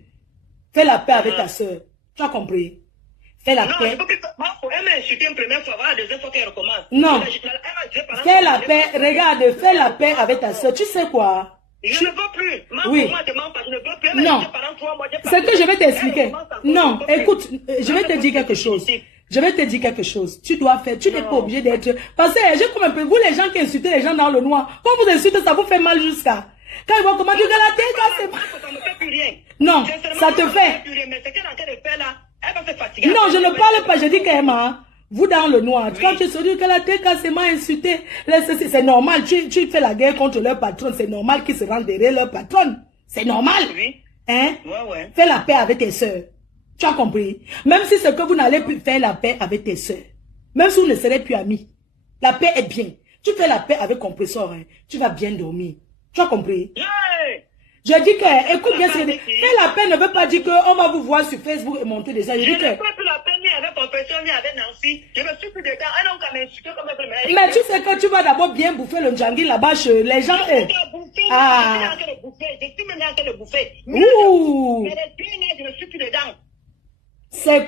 Fais la paix avec ta soeur. Tu as compris? Fais la non, paix. Elle m'a insulté une première fois, voilà, la deuxième fois qu'elle recommence. Non. Fais la paix, regarde, fais la paix avec ta soeur. Tu sais quoi? Je ne veux plus. Oui. Moi, je ne veux plus. Non. C'est que je vais t'expliquer. Non, écoute, je vais te dire quelque chose. Je vais te dire quelque chose. Tu dois faire, tu n'es pas obligé d'être... Parce que j'ai comme un peu, vous les gens qui insultez les gens dans le noir, quand vous insultez, ça vous fait mal jusqu'à... Quand ils vont comment dire que la tête, c'est... Ça ne fait plus rien. Non, ça te fait... Mais ce qu'elle est en train de faire là, elle va se fatiguer. Non, je ne parle pas, je dis qu'Emma, vous dans le noir, quand tu se dis que la tête, c'est m'a insulté, c'est normal, tu fais la guerre contre leur patron, c'est normal qu'ils se rendent derrière leur patron. C'est normal. Oui. Hein? Ouais. Fais la paix avec tes soeurs. Tu as compris? Même si c'est que vous n'allez plus faire la paix avec tes soeurs. Même si vous ne serez plus amis. La paix est bien. Tu fais la paix avec compresseur, hein, tu vas bien dormir. Tu as compris? Yeah. Je dis que, écoute bien ce que je dis. Faire la paix ne veut pas dire qu'on va vous voir sur Facebook et monter des gens. Je ne fais plus la paix ni avec compresseur ni avec Nancy. Je me suis plus dedans. Elle n'a qu'à m'insulter comme elle. Mais tu sais que tu vas d'abord bien bouffer le djangui là-bas chez les gens. Je suis en train de bouffer. Je suis maintenant en train de bouffer. Ouh. Mais les deux, je ne suis plus dedans. C'est...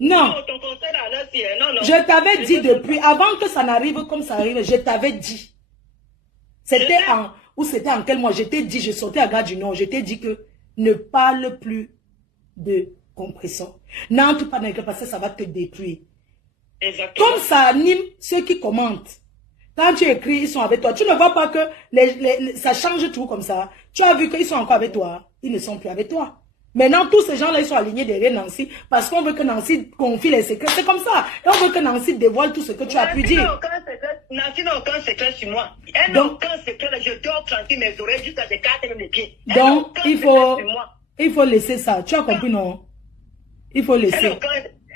Non. Ton conseil là, non. Je t'avais dit depuis, avant que ça n'arrive comme ça arrive, je t'avais dit. C'était en quel mois? Je t'ai dit, je sortais à Gare du Nord, je t'ai dit que ne parle plus de compresseur. N'entre pas dans le parce que ça va te détruire. Exactement. Comme ça anime ceux qui commentent. Quand tu écris, ils sont avec toi. Tu ne vois pas que ça change tout comme ça. Tu as vu qu'ils sont encore avec toi. Ils ne sont plus avec toi. Maintenant, tous ces gens-là, ils sont alignés derrière Nancy parce qu'on veut que Nancy confie les secrets. C'est comme ça. Et on veut que Nancy dévoile tout ce que tu as pu dire. Nancy n'a aucun secret sur moi. Elle n'a aucun secret. Je dors tranquille mes oreilles jusqu'à des cartes et mes pieds. Donc, il faut laisser ça. Tu as compris, non? Il faut laisser.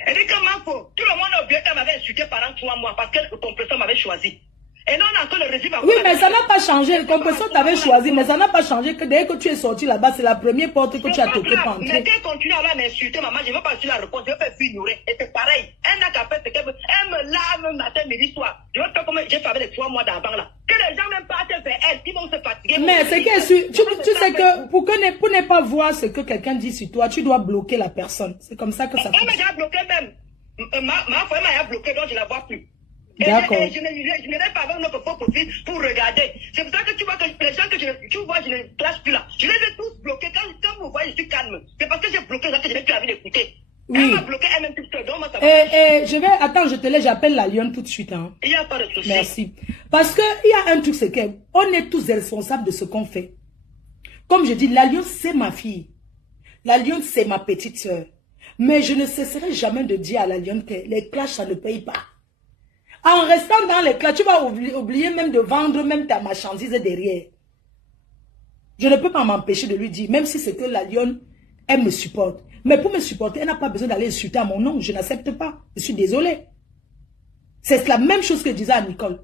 Elle dit que Marco, tout le monde a oublié qu'elle m'avait insulté pendant 3 mois parce que le compresseur m'avait choisi. Et non, on a encore le régime. Oui, mais ça n'a pas changé. Le compresseur t'avait choisi, mais ça n'a pas changé que dès que tu es sorti là-bas, c'est la première porte que tu as toqué pour entrer. Mais qu'elle continue à m'insulter, maman, je ne veux pas sur la réponse, je veux faire ignorer. Et c'est pareil. Elle n'a qu'à faire ce qu'elle veut. Elle me lave matin, midi, soir. Je veux faire comme j'ai fait avec les 3 mois d'avant là. Que les gens même partent vers elle, ils vont se fatiguer. Mais c'est que tu sais que pour ne pas voir ce que quelqu'un dit sur toi, tu dois bloquer la personne. C'est comme ça que ça fonctionne. Elle m'a déjà bloqué même. Ma femme m'a bloqué, donc je ne la vois plus. D'accord. Je n'ai pas avec notre faux profil pour regarder. C'est pour ça que tu vois que les gens que tu vois, je ne classe plus là. Je les ai tous bloqués. Quand vous voyez, je suis calme. C'est parce que j'ai bloqué ça que je n'ai plus envie d'écouter. Oui. Elle m'a bloqué elle-même toute seule. Donc, moi, ça va. Attends, je te laisse, j'appelle la Lyon tout de suite. Hein. Il n'y a pas de souci. Merci. Parce que il y a un truc, c'est qu'on est tous responsables de ce qu'on fait. Comme je dis, la Lyon, c'est ma fille. La Lyon, c'est ma petite soeur. Mais je ne cesserai jamais de dire à la Lyon que les clashs, ça ne paye pas. En restant dans les clashs, tu vas oublier même de vendre même ta marchandise derrière. Je ne peux pas m'empêcher de lui dire, même si c'est que la Lyon, elle me supporte. Mais pour me supporter, elle n'a pas besoin d'aller insulter à mon nom. Je n'accepte pas. Je suis désolée. C'est la même chose que je disais à Nicole.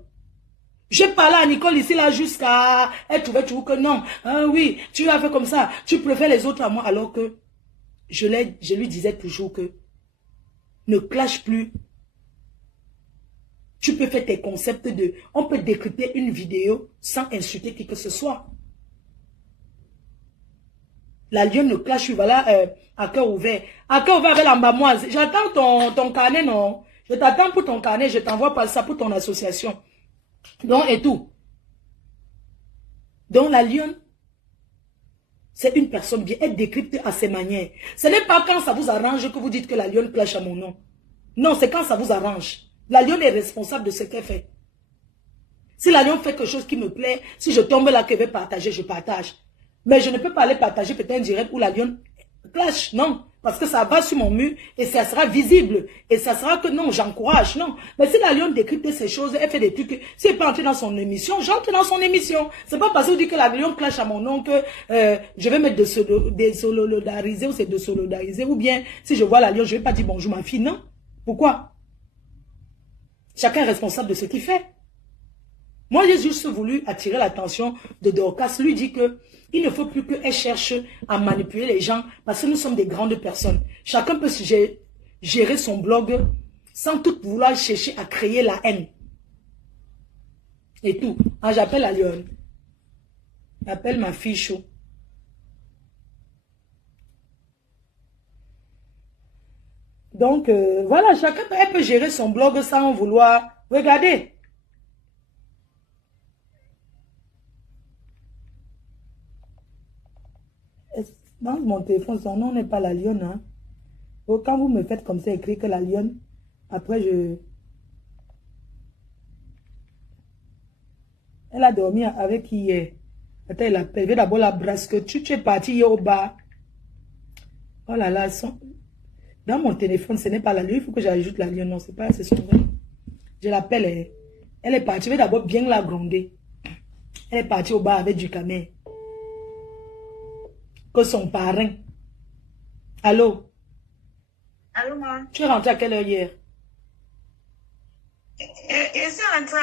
Je parlais à Nicole ici là jusqu'à... Elle trouvait toujours que non. Ah oui, tu as fait comme ça. Tu préfères les autres à moi. Alors que je lui disais toujours que ne clash plus. Tu peux faire tes concepts de... On peut décrypter une vidéo sans insulter qui que ce soit. La Lyon ne clash, voilà, à cœur ouvert. À cœur ouvert avec l'ambamoise. J'attends ton carnet, non? Je t'attends pour ton carnet, je t'envoie pas ça pour ton association. Donc, et tout. Donc, la Lyon, c'est une personne bien, elle décrypte à ses manières. Ce n'est pas quand ça vous arrange que vous dites que la Lyon clash à mon nom. Non, c'est quand ça vous arrange. La Lyon est responsable de ce qu'elle fait. Si la Lyon fait quelque chose qui me plaît, si je tombe là qu'elle veut partager, je partage. Mais je ne peux pas aller partager peut-être un direct où la Lyon clash, non. Parce que ça va sur mon mur et ça sera visible. Et ça sera que non, j'encourage, non. Mais si la Lyon décrypte ces choses, elle fait des trucs, si elle peut entrer dans son émission, j'entre dans son émission. C'est pas parce que vous dites que la Lyon clash à mon nom que je vais mettre de solidariser ou c'est de solidariser. Ou bien, si je vois la Lyon, je vais pas dire bonjour ma fille, non. Pourquoi? Chacun est responsable de ce qu'il fait. Moi, j'ai juste voulu attirer l'attention de Dorcas. Lui dit que il ne faut plus qu'elle cherche à manipuler les gens parce que nous sommes des grandes personnes. Chacun peut gérer son blog sans tout vouloir chercher à créer la haine. Et tout. Ah, j'appelle la Lyon. J'appelle ma fille Chou. Donc, voilà, chacun elle peut gérer son blog sans vouloir. Regardez. Dans mon téléphone, son nom n'est pas la lionne. Hein? Donc, quand vous me faites comme ça, écrire que la lionne, après Elle a dormi avec qui hier? Attends, elle appelle. Je vais d'abord la brasse que tu es parti hier au bar. Oh là là, dans mon téléphone, ce n'est pas la lionne. Il faut que j'ajoute la lionne. Non, c'est pas, c'est son nom. Je l'appelle. Elle est partie. Je vais d'abord bien la gronder. Elle est partie au bar avec du camé. Que son parrain. Allô? Allô, maman? Tu es rentré à quelle heure hier? Je suis rentrée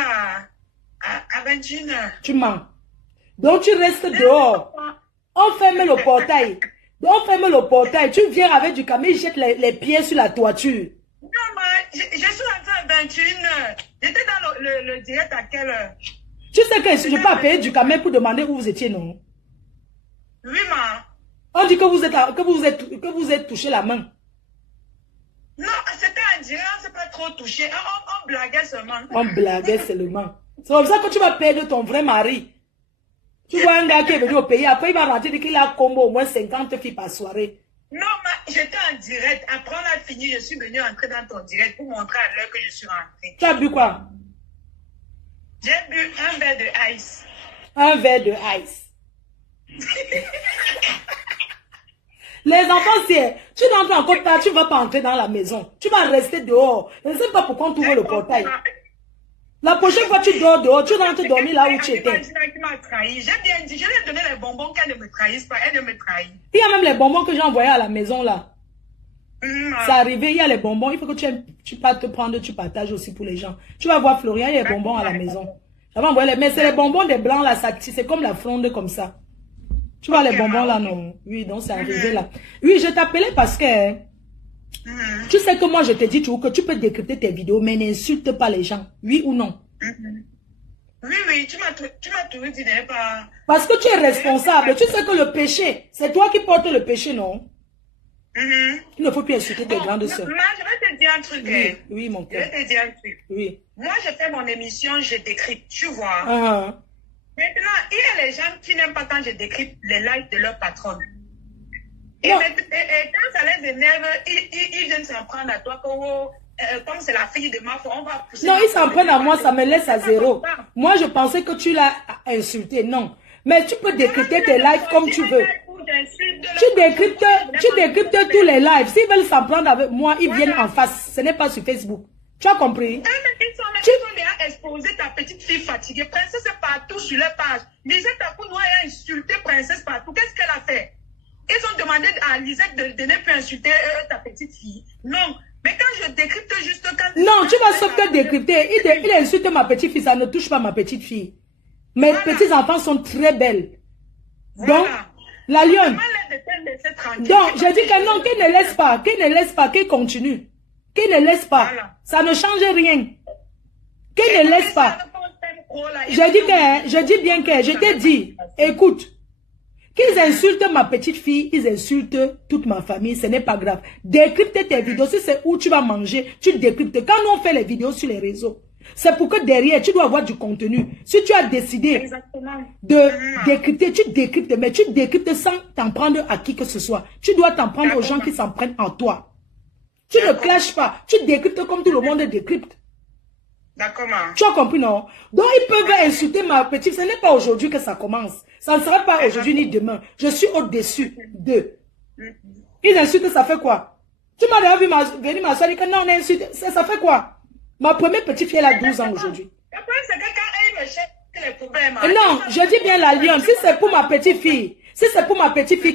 à 21h. Tu mens. Donc tu restes dehors. On ferme le portail. On ferme le portail. Tu viens avec du camion, jette les pieds sur la toiture. Non, maman, je suis rentrée à 21h. J'étais dans le direct à quelle heure? Tu sais que je peux payer du camion pour demander où vous étiez, non? Oui, maman. On dit que vous êtes touché la main. Non, c'était en direct, on ne s'est pas trop touché. On blaguait seulement. On blaguait seulement. C'est comme ça que tu vas perdre ton vrai mari. Tu vois un gars qui est venu au pays, après il va rentrer et qu'il a combo au moins 50 filles par soirée. Non, j'étais en direct. Après on a fini, je suis venue entrer dans ton direct pour montrer à l'heure que je suis rentrée. Tu as bu quoi? J'ai bu un verre de ice. Un verre de ice. Les enfants, si tu n'entres encore pas, tu ne vas pas entrer dans la maison. Tu vas rester dehors. Je ne sais pas pourquoi on t'ouvre le portail. La prochaine fois, tu dors dehors, tu rentres dormir là où tu étais. Qui m'a trahi. J'ai bien dit, je lui ai donné les bonbons qu'elle ne me trahisse pas. Elle ne me trahit. Il y a même les bonbons que j'ai envoyés à la maison là. C'est arrivé, il y a les bonbons. Il faut que tu pas te prendre, tu partages aussi pour les gens. Tu vas voir Florian, il y a les bonbons à la maison. J'avais envoyé mais c'est les bonbons des blancs là, c'est comme la fronde comme ça. Tu vois les bonbons là, non? Oui, donc c'est arrivé là. Oui, je t'appelais parce que tu sais que moi je te dis toujours que tu peux décrypter tes vidéos, mais n'insulte pas les gens. Oui ou non? Oui, tu m'as toujours dit de pas... Parce que tu es responsable. Tu sais que le péché, c'est toi qui portes le péché, non? Il ne faut plus insulter tes grandes soeurs. Moi, je vais te dire un truc. Oui, oui, mon cœur. Je vais te dire un truc. Oui. Moi, je fais mon émission, je décrypte, tu vois. Maintenant, il y a les gens qui n'aiment pas quand je décrypte les lives de leur patronne. Et quand ça les énerve, ils viennent s'en prendre à toi comme c'est la fille de ma femme, on va pousser. Non, ils s'en prennent à moi, ça me laisse à zéro. Moi, je pensais que tu l'as insulté. Non. Mais tu peux décrypter tes lives comme tu veux. Tu décryptes tous les lives. S'ils veulent s'en prendre avec moi, ils viennent en face. Ce n'est pas sur Facebook. Tu as compris? Ils ont déjà exposé ta petite fille fatiguée. Princesse est partout sur les pages. Lisette Tapounoua a insulté Princesse partout. Qu'est-ce qu'elle a fait? Ils ont demandé à Lisette de ne plus insulter ta petite fille. Non. Mais quand je décrypte juste quand... Non, tu vas sauf que décrypter. Il insulte ma petite fille. Ça ne touche pas ma petite fille. Mes petits enfants sont très belles. Donc, la lionne. Donc, je dis que non, qu'elle ne laisse pas. Qu'elle ne laisse pas. Qu'elle continue. Qu'elle ne laisse pas. Ça ne change rien. Qu'elle ne laisse pas. Je dis bien que, je t'ai dit, écoute, qu'ils insultent ma petite fille, ils insultent toute ma famille, ce n'est pas grave. Décrypte tes vidéos, si c'est où tu vas manger, tu décryptes. Quand nous on fait les vidéos sur les réseaux, c'est pour que derrière, tu dois avoir du contenu. Si tu as décidé de décrypter, tu décryptes, mais tu décryptes sans t'en prendre à qui que ce soit. Tu dois t'en prendre aux gens qui s'en prennent en toi. Tu ne clashes pas, tu décryptes comme tout le monde décrypte. D'accord. Tu as compris, non? Donc, ils peuvent insulter ma petite. Ce n'est pas aujourd'hui que ça commence. Ça ne sera pas aujourd'hui ni demain. Je suis au-dessus d'eux. Ils insultent, ça fait quoi? Tu m'as déjà vu venir ma soeur dire que non, on a insulté. Ça fait quoi? Ma première petite fille, elle a 12 ans aujourd'hui. Non, je dis bien la lionne. Si c'est pour ma petite fille,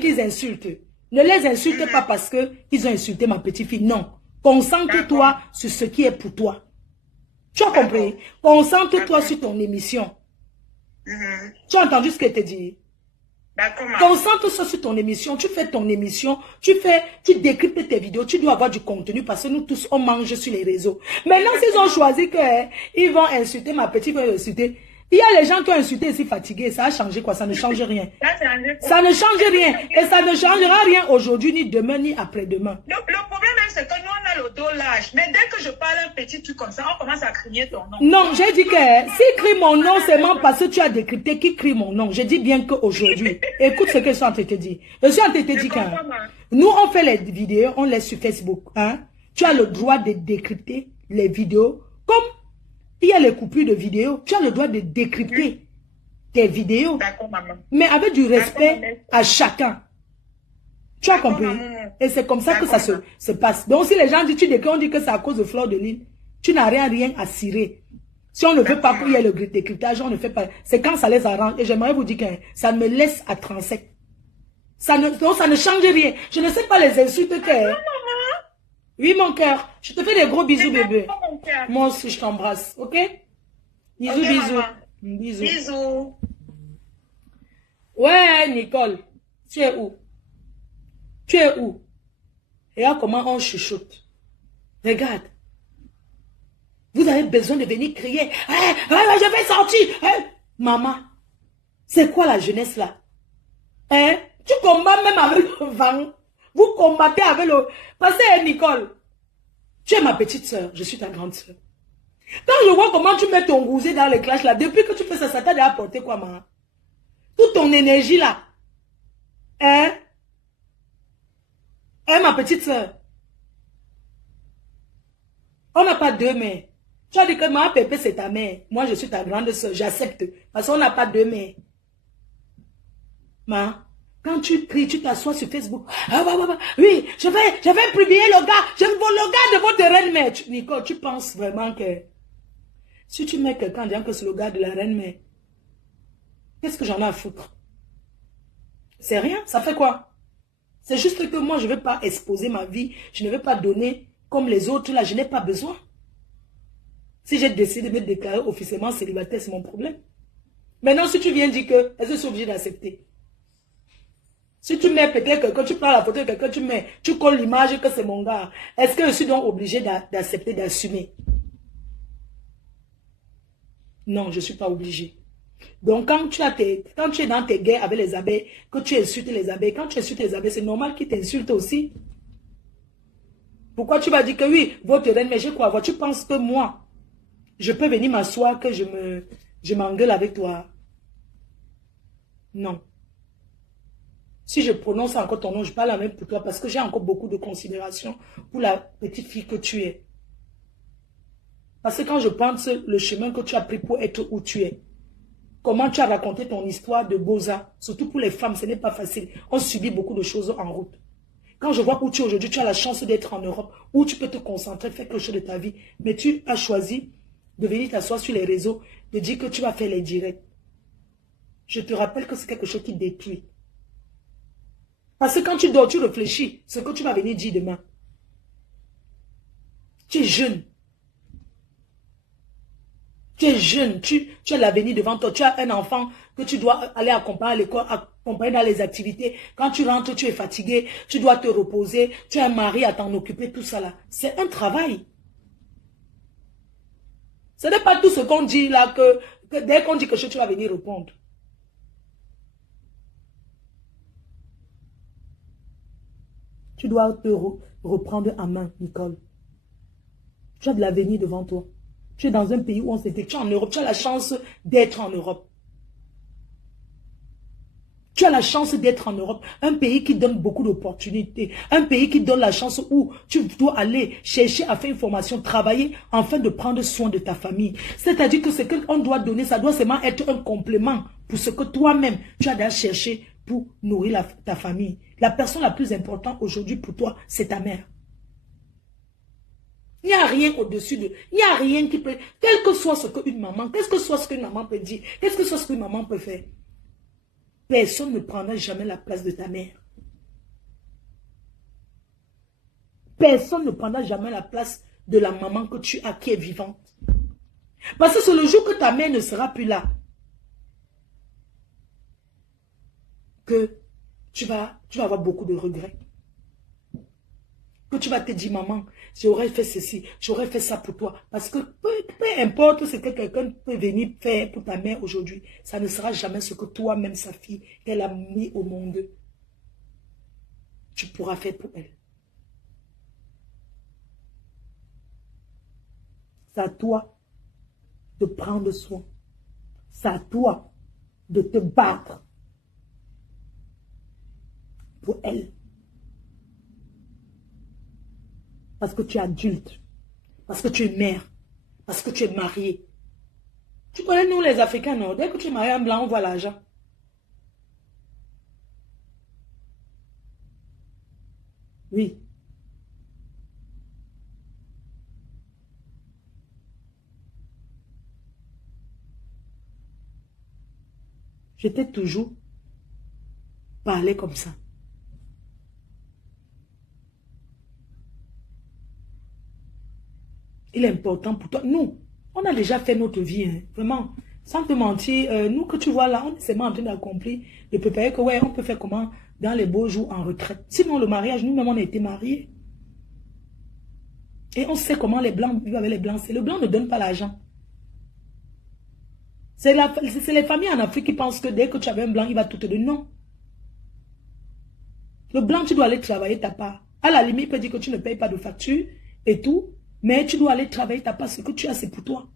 qu'ils insultent, ne les insulte pas parce qu'ils ont insulté ma petite fille. Non. Concentre-toi sur ce qui est pour toi. Tu as compris? Concentre-toi sur ton émission. Tu as entendu ce que je t'ai dit? Concentre-toi sur ton émission. Tu fais ton émission. Tu décryptes tes vidéos. Tu dois avoir du contenu parce que nous tous, on mange sur les réseaux. Maintenant, s'ils ont choisi qu'ils vont insulter ma petite, ils vont insulter. Il y a les gens qui ont insulté ici fatigués. Ça a changé quoi? Ça ne change rien. Ça ne change rien. Et ça ne changera rien aujourd'hui, ni demain, ni après-demain. Le problème, c'est que nous, on a le dos lâche. Mais dès que je parle un petit truc comme ça, on commence à crier ton nom. Non, j'ai dit que s'il crie mon nom, c'est même parce que tu as décrypté qui crie mon nom. Je dis bien qu'aujourd'hui, écoute ce que je suis en train de te dire. Je suis en train de te dire que nous, on fait les vidéos, on laisse sur Facebook. Hein? Tu as le droit de décrypter les vidéos. Comme il y a les coupures de vidéos, tu as le droit de décrypter tes vidéos. Maman. Mais avec du respect à chacun. Tu as compris? Et c'est comme ça que ça se passe. Donc si les gens disent, on dit que c'est à cause de Fleur de Lys, tu n'as rien à cirer. Si on ne veut pas qu'il y ait le décryptage, on ne fait pas. C'est quand ça les arrange. Et j'aimerais vous dire que ça me laisse à 37. Donc ça ne change rien. Je ne sais pas les insultes que... Oui, mon cœur. Je te fais des gros bisous, bébé. Moi aussi, je t'embrasse. Ok? Bisous, okay, bisous. Bisous. Bisous. Ouais, Nicole. Tu es où? Tu es où? Et là, comment on chuchote? Regarde. Vous avez besoin de venir crier. Je vais sortir. Maman, c'est quoi la jeunesse là? Tu combats même avec le vent. Vous combattez avec le... Parce que Nicole, tu es ma petite soeur, je suis ta grande soeur. Quand je vois comment tu mets ton gousset dans les clashs là, depuis que tu fais ça, ça t'a déjà apporté quoi, maman? Toute ton énergie là. Ma petite soeur. On n'a pas deux mères. Tu as dit que ma Pépé c'est ta mère. Moi je suis ta grande soeur, j'accepte. Parce qu'on n'a pas deux mères. Quand tu cries, tu t'assois sur Facebook. Oui, je vais publier le gars de votre reine-mère. Nicole, tu penses vraiment que si tu mets quelqu'un disant que c'est le gars de la reine-mère, qu'est-ce que j'en ai à foutre? C'est rien, ça fait quoi? C'est juste que moi, je ne veux pas exposer ma vie. Je ne veux pas donner comme les autres. Là, je n'ai pas besoin. Si j'ai décidé de me déclarer officiellement célibataire, c'est mon problème. Maintenant, si tu viens dire que, est-ce que je suis obligé d'accepter? Si tu mets peut-être quelqu'un, tu prends la photo de quelqu'un, tu colles l'image que c'est mon gars. Est-ce que je suis donc obligé d'accepter, d'assumer? Non, je ne suis pas obligé. Donc, quand tu es dans tes guerres avec les abeilles, que tu insultes les abeilles, quand tu insultes les abeilles, c'est normal qu'ils t'insultent aussi. Pourquoi tu vas dire que oui, votre reine, mais je crois, tu penses que moi, je peux venir m'asseoir, que je m'engueule avec toi? Non. Si je prononce encore ton nom, je parle la même pour toi parce que j'ai encore beaucoup de considération pour la petite fille que tu es. Parce que quand je pense le chemin que tu as pris pour être où tu es, comment tu as raconté ton histoire de Boza, surtout pour les femmes, ce n'est pas facile. On subit beaucoup de choses en route. Quand je vois où tu es aujourd'hui, tu as la chance d'être en Europe, où tu peux te concentrer, faire quelque chose de ta vie. Mais tu as choisi de venir t'asseoir sur les réseaux, de dire que tu vas faire les directs. Je te rappelle que c'est quelque chose qui détruit. Parce que quand tu dors, tu réfléchis ce que tu vas venir dire demain. Tu es jeune. Tu es jeune, tu as l'avenir devant toi. Tu as un enfant que tu dois aller accompagner à l'école, accompagner dans les activités. Quand tu rentres, tu es fatigué, tu dois te reposer. Tu as un mari à t'en occuper, tout ça là. C'est un travail. Ce n'est pas tout ce qu'on dit là que dès qu'on dit quelque chose, tu vas venir répondre. Tu dois te reprendre en main, Nicole. Tu as de l'avenir devant toi. Tu es dans un pays où on s'était... Tu es en Europe. Tu as la chance d'être en Europe. Tu as la chance d'être en Europe. Un pays qui donne beaucoup d'opportunités. Un pays qui donne la chance où tu dois aller chercher à faire une formation, travailler, afin de prendre soin de ta famille. C'est-à-dire que ce qu'on doit donner, ça doit seulement être un complément pour ce que toi-même, tu as déjà cherché pour nourrir ta famille. La personne la plus importante aujourd'hui pour toi, c'est ta mère. Il n'y a rien au-dessus de... Il n'y a rien qui peut... Quel que soit ce qu'une maman... Qu'est-ce que soit ce qu'une maman peut dire? Qu'est-ce que soit ce qu'une maman peut faire? Personne ne prendra jamais la place de ta mère. Personne ne prendra jamais la place de la maman que tu as qui est vivante. Parce que c'est le jour que ta mère ne sera plus là que tu vas avoir beaucoup de regrets. Que tu vas te dire, maman, j'aurais fait ceci, j'aurais fait ça pour toi. Parce que peu importe ce que quelqu'un peut venir faire pour ta mère aujourd'hui, ça ne sera jamais ce que toi-même, sa fille, qu'elle a mis au monde, tu pourras faire pour elle. C'est à toi de prendre soin. C'est à toi de te battre pour elle. Parce que tu es adulte. Parce que tu es mère. Parce que tu es mariée. Tu connais nous les Africains, non? Dès que tu es marié en blanc, on voit l'argent. Oui. Je t'ai toujours parlé comme ça. Il est important pour toi. Nous, on a déjà fait notre vie, hein, vraiment. Sans te mentir, nous que tu vois là, on est seulement en train d'accomplir, de préparer que ouais, on peut faire comment dans les beaux jours en retraite. Sinon, le mariage, nous-mêmes, on a été mariés. Et on sait comment les blancs vivent avec les blancs. Le blanc ne donne pas l'argent. C'est les familles en Afrique qui pensent que dès que tu avais un blanc, il va tout te donner. Non. Le blanc, tu dois aller travailler ta part. À la limite, il peut dire que tu ne payes pas de facture et tout. Mais tu dois aller travailler ta part. Ce que tu as, c'est pour toi.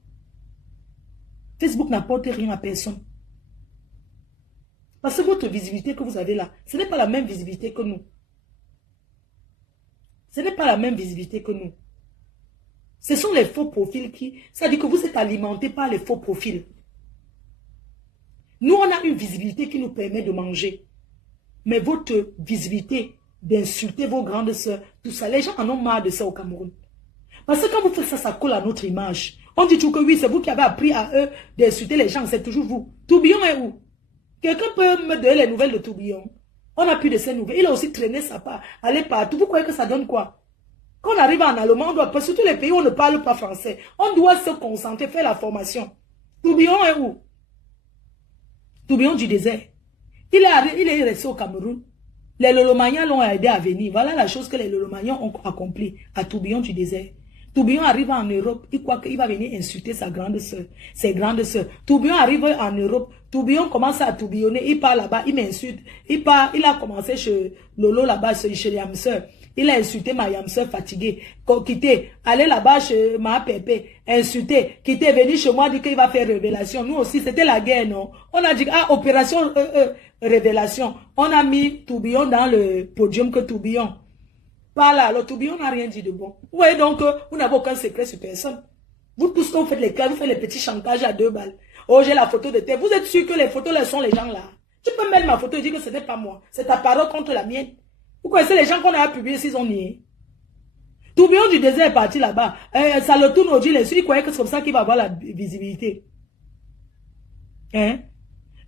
Facebook n'apporte rien à personne. Parce que votre visibilité que vous avez là, ce n'est pas la même visibilité que nous. Ce n'est pas la même visibilité que nous. Ce sont les faux profils qui... C'est-à-dire que vous êtes alimentés par les faux profils. Nous, on a une visibilité qui nous permet de manger. Mais votre visibilité d'insulter vos grandes sœurs, tout ça, les gens en ont marre de ça au Cameroun. Parce que quand vous faites ça, ça colle à notre image. On dit toujours que oui, c'est vous qui avez appris à eux d'insulter les gens, c'est toujours vous. Tourbillon est où? Quelqu'un peut me donner les nouvelles de Tourbillon? On n'a plus de ces nouvelles. Il a aussi traîné sa part, aller partout. Vous croyez que ça donne quoi? Quand on arrive en allemand, on doit, surtout les pays où on ne parle pas français, on doit se concentrer, faire la formation. Tourbillon est où? Tourbillon du désert. Il est resté au Cameroun. Les Lolomanians l'ont aidé à venir. Voilà la chose que les Lolomanians ont accompli à Tourbillon du désert. Tourbillon arrive en Europe, il croit qu'il va venir insulter sa grande soeur, ses grandes soeurs. Tourbillon arrive en Europe, Tourbillon commence à tourbillonner, il part là-bas, il m'insulte. Il a commencé chez Lolo là-bas, chez Yamseur. Il a insulté ma Yamseur fatiguée. Quitter, aller là-bas chez ma Pépé, insulter, quitter, venir chez moi, dire qu'il va faire révélation. Nous aussi, c'était la guerre, non? On a dit, ah, opération révélation. On a mis Tourbillon dans le podium que Tourbillon. Par là, le Tourbillon n'a rien dit de bon. Vous voyez donc, vous n'avez aucun secret sur personne. Vous, tout ce que vous faites les cas, vous faites les petits chantages à 2 balles. Oh, j'ai la photo de tête. Vous êtes sûr que les photos, là, sont les gens là? Tu peux mettre ma photo et dire que ce n'est pas moi. C'est ta parole contre la mienne. Vous connaissez les gens qu'on a publiés s'ils ont nié? Tourbillon du désert est parti là-bas. Ça le tourne au dit les il croyait que c'est comme ça qu'il va avoir la visibilité. Hein?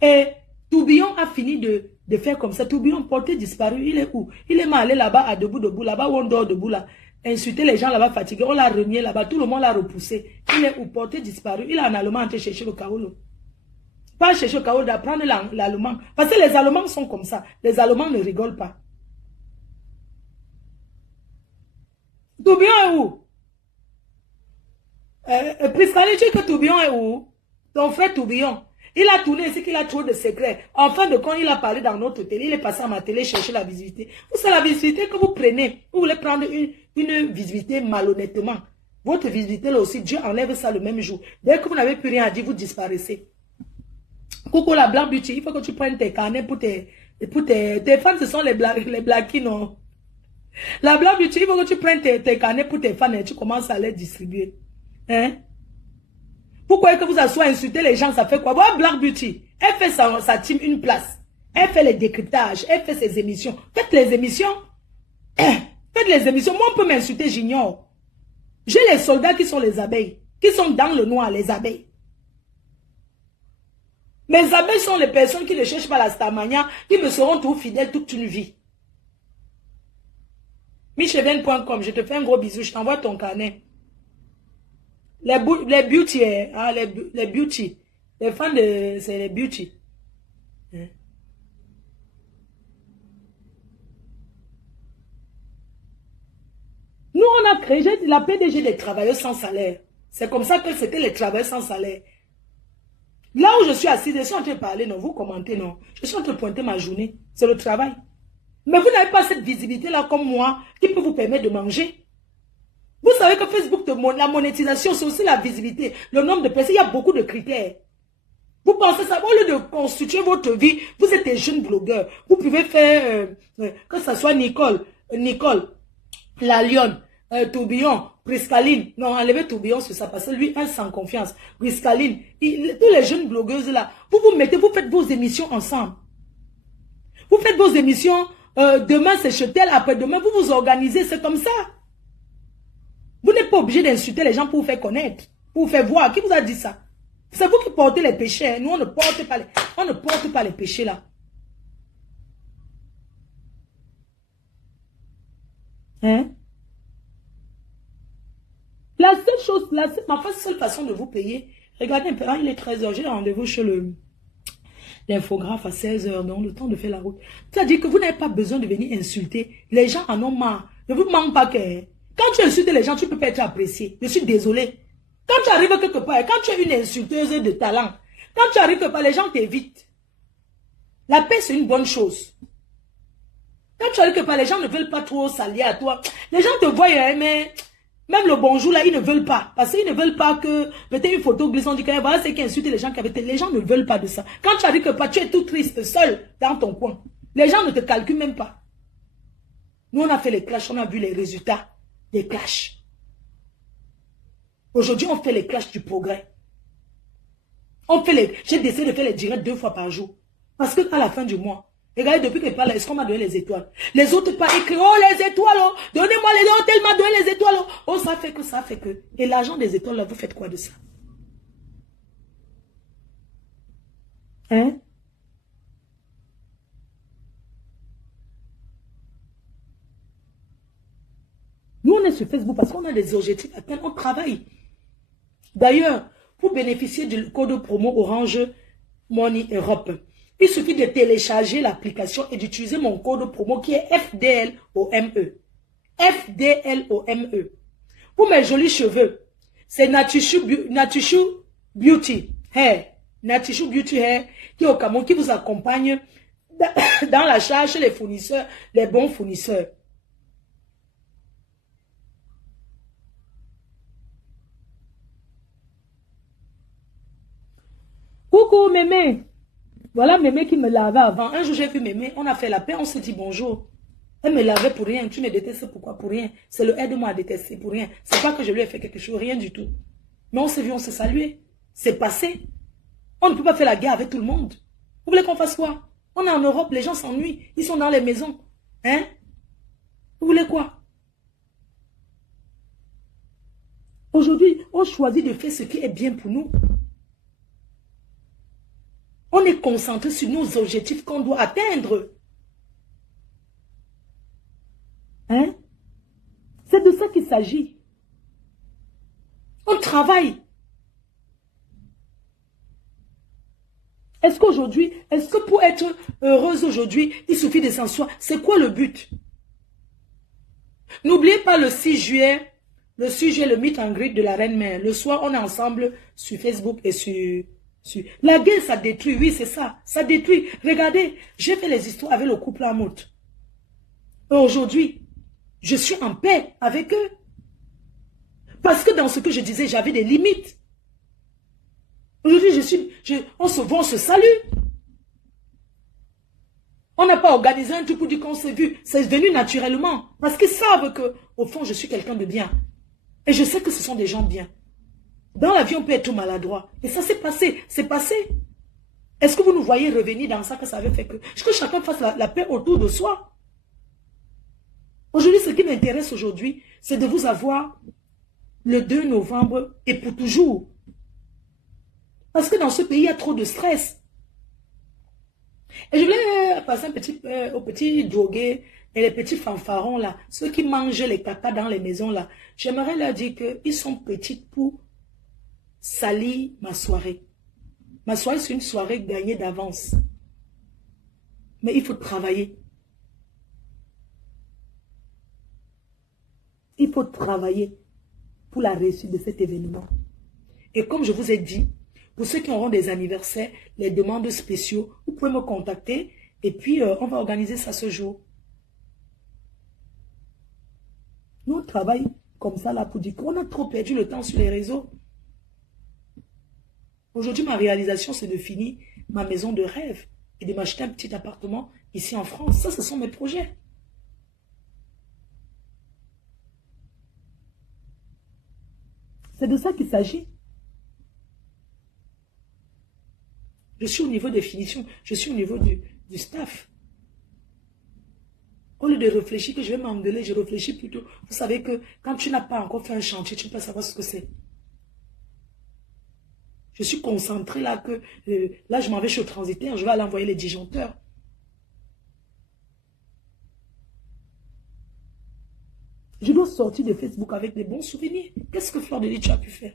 Et Tourbillon a fini de faire comme ça. Tourbillon porté disparu. Il est où? Il est mal allé là-bas à debout, là-bas où on dort debout là. Insulter les gens là-bas fatigués. On l'a renié là-bas. Tout le monde l'a repoussé. Il est où? Porté disparu. Il est en allemand en train de chercher le Kaolo. Pas chercher le Kaolo, d'apprendre l'allemand. Parce que les Allemands sont comme ça. Les Allemands ne rigolent pas. Tourbillon est où? Priscali, tu dis que Tourbillon est où? Ton frère Tourbillon. Il a tourné ici qu'il a trop de secrets. En fin de compte, il a parlé dans notre télé. Il est passé à ma télé chercher la visibilité. C'est la visibilité que vous prenez. Vous voulez prendre une visibilité malhonnêtement. Votre visibilité là aussi, Dieu enlève ça le même jour. Dès que vous n'avez plus rien à dire, vous disparaissez. Coucou la Black Beauty, il faut que tu prennes tes carnets pour tes fans, ce sont les blackies, non? La Black Beauty, il faut que tu prennes tes carnets pour tes fans et tu commences à les distribuer. Hein? Pourquoi que vous asseyez à insulter les gens, ça fait quoi? Voilà Black Beauty. Elle fait sa team une place. Elle fait les décryptages. Elle fait ses émissions. Faites les émissions. Faites les émissions. Moi, on peut m'insulter, j'ignore. J'ai les soldats qui sont les abeilles. Qui sont dans le noir, les abeilles. Mes abeilles sont les personnes qui ne cherchent pas la starmania, qui me seront tout fidèles toute une vie. Michevene.com, je te fais un gros bisou. Je t'envoie ton carnet. Les beauty, hein, les beauty. Les fans de... C'est les beauty. Hein? Nous, on a créé la PDG des travailleurs sans salaire. C'est comme ça que c'était les travailleurs sans salaire. Là où je suis assise, je suis en train de parler, non, vous commentez, non. Je suis en train de pointer ma journée. C'est le travail. Mais vous n'avez pas cette visibilité-là comme moi qui peut vous permettre de manger. Vous savez que Facebook, la monétisation, c'est aussi la visibilité, le nombre de personnes, il y a beaucoup de critères. Vous pensez ça, au lieu de constituer votre vie, vous êtes un jeune blogueur. Vous pouvez faire, que ce soit Nicole, La Lionne, Tourbillon, Priscaline. Non, enlevez Tourbillon sur ça parce que lui, un sans confiance. Priscaline, tous les jeunes blogueuses là, vous faites vos émissions ensemble. Vous faites vos émissions, demain c'est Chetel, après-demain, vous vous organisez, c'est comme ça. Vous n'êtes pas obligé d'insulter les gens pour vous faire connaître, pour vous faire voir. Qui vous a dit ça? C'est vous qui portez les péchés. Nous, on ne porte pas les péchés là. Hein? La seule chose, ma seule façon de vous payer, regardez un peu, il est 13h, j'ai rendez-vous chez l'infographe à 16h, donc le temps de faire la route. C'est-à-dire que vous n'avez pas besoin de venir insulter. Les gens en ont marre. Ne vous manque pas que... Quand tu insultes les gens, tu ne peux pas être apprécié. Je suis désolé. Quand tu arrives quelque part, quand tu es une insulteuse de talent, quand tu arrives quelque part, les gens t'évitent. La paix, c'est une bonne chose. Quand tu arrives quelque part, les gens ne veulent pas trop s'allier à toi. Les gens te voient, mais même le bonjour, là, ils ne veulent pas. Parce qu'ils ne veulent pas que, peut-être une photo glissante du voilà, c'est qui insulte les gens qui avaient... Les gens ne veulent pas de ça. Quand tu arrives quelque part, tu es tout triste, seul, dans ton coin. Les gens ne te calculent même pas. Nous, on a fait les clashs, on a vu les résultats des clashs. Aujourd'hui, on fait les clashs du progrès. J'ai décidé de faire les directs 2 fois par jour. Parce qu'à la fin du mois, regardez, depuis que je parle, est-ce qu'on m'a donné les étoiles? Les autres pas écrit, oh les étoiles, oh, donnez-moi les étoiles, elle m'a donné les étoiles. Oh, ça fait que. Et l'argent des étoiles, là, vous faites quoi de ça? Hein? Nous, on est sur Facebook parce qu'on a des objectifs à atteindre, on travaille. D'ailleurs, pour bénéficier du code promo Orange Money Europe, il suffit de télécharger l'application et d'utiliser mon code promo qui est FDLOME. FDLOME. Pour mes jolis cheveux, c'est Natushu Beauty Hair. Natushu Beauty Hair qui est au Cameroun, qui vous accompagne dans l'achat chez les fournisseurs, les bons fournisseurs. Coucou Mémé. Voilà Mémé qui me lavait avant. Un jour j'ai vu Mémé, on a fait la paix, on se dit bonjour. Elle me lavait pour rien. Tu me détestes pourquoi? Pour rien. C'est le aide-moi à détester pour rien. C'est pas que je lui ai fait quelque chose, rien du tout. Mais on s'est vu, on s'est salué. C'est passé. On ne peut pas faire la guerre avec tout le monde. Vous voulez qu'on fasse quoi? On est en Europe, les gens s'ennuient. Ils sont dans les maisons. Hein? Vous voulez quoi? Aujourd'hui, on choisit de faire ce qui est bien pour nous. On est concentré sur nos objectifs qu'on doit atteindre. Hein? C'est de ça qu'il s'agit. On travaille. Est-ce que pour être heureuse aujourd'hui, il suffit de s'en sortir? C'est quoi le but? N'oubliez pas le 6 juillet, le meet and greet de la Reine-Mère. Le soir, on est ensemble sur Facebook et sur... La guerre, ça détruit, oui, c'est ça. Ça détruit. Regardez, j'ai fait les histoires avec le couple Amout. Aujourd'hui, je suis en paix avec eux. Parce que dans ce que je disais, j'avais des limites. Aujourd'hui, on se voit, on se salue. On n'a pas organisé un truc pour dire qu'on s'est vu. C'est venu naturellement. Parce qu'ils savent que, au fond, je suis quelqu'un de bien. Et je sais que ce sont des gens bien. Dans la vie, on peut être maladroit. Et ça s'est passé. C'est passé. Est-ce que vous nous voyez revenir dans ça que ça avait fait que chacun fasse la paix autour de soi? Aujourd'hui, ce qui m'intéresse aujourd'hui, c'est de vous avoir le 2 novembre et pour toujours. Parce que dans ce pays, il y a trop de stress. Et je voulais passer aux petits drogués et les petits fanfarons là, ceux qui mangent les caca dans les maisons là. J'aimerais leur dire qu'ils sont petits pour salir ma soirée. Ma soirée, c'est une soirée gagnée d'avance. Mais il faut travailler. Il faut travailler pour la réussite de cet événement. Et comme je vous ai dit, pour ceux qui auront des anniversaires, les demandes spéciaux, vous pouvez me contacter et puis on va organiser ça ce jour. Nous, on travaille comme ça là pour dire qu'on a trop perdu le temps sur les réseaux. Aujourd'hui, ma réalisation, c'est de finir ma maison de rêve et de m'acheter un petit appartement ici en France. Ça, ce sont mes projets. C'est de ça qu'il s'agit. Je suis au niveau des finitions. Je suis au niveau du staff. Au lieu de réfléchir que je vais m'engueuler, je réfléchis plutôt. Vous savez que quand tu n'as pas encore fait un chantier, tu ne peux pas savoir ce que c'est. Je suis concentré là que... là, je m'en vais chez le transitaire. Je vais aller envoyer les disjoncteurs. Je dois sortir de Facebook avec des bons souvenirs. Qu'est-ce que Fleur de Lys, tu as pu faire?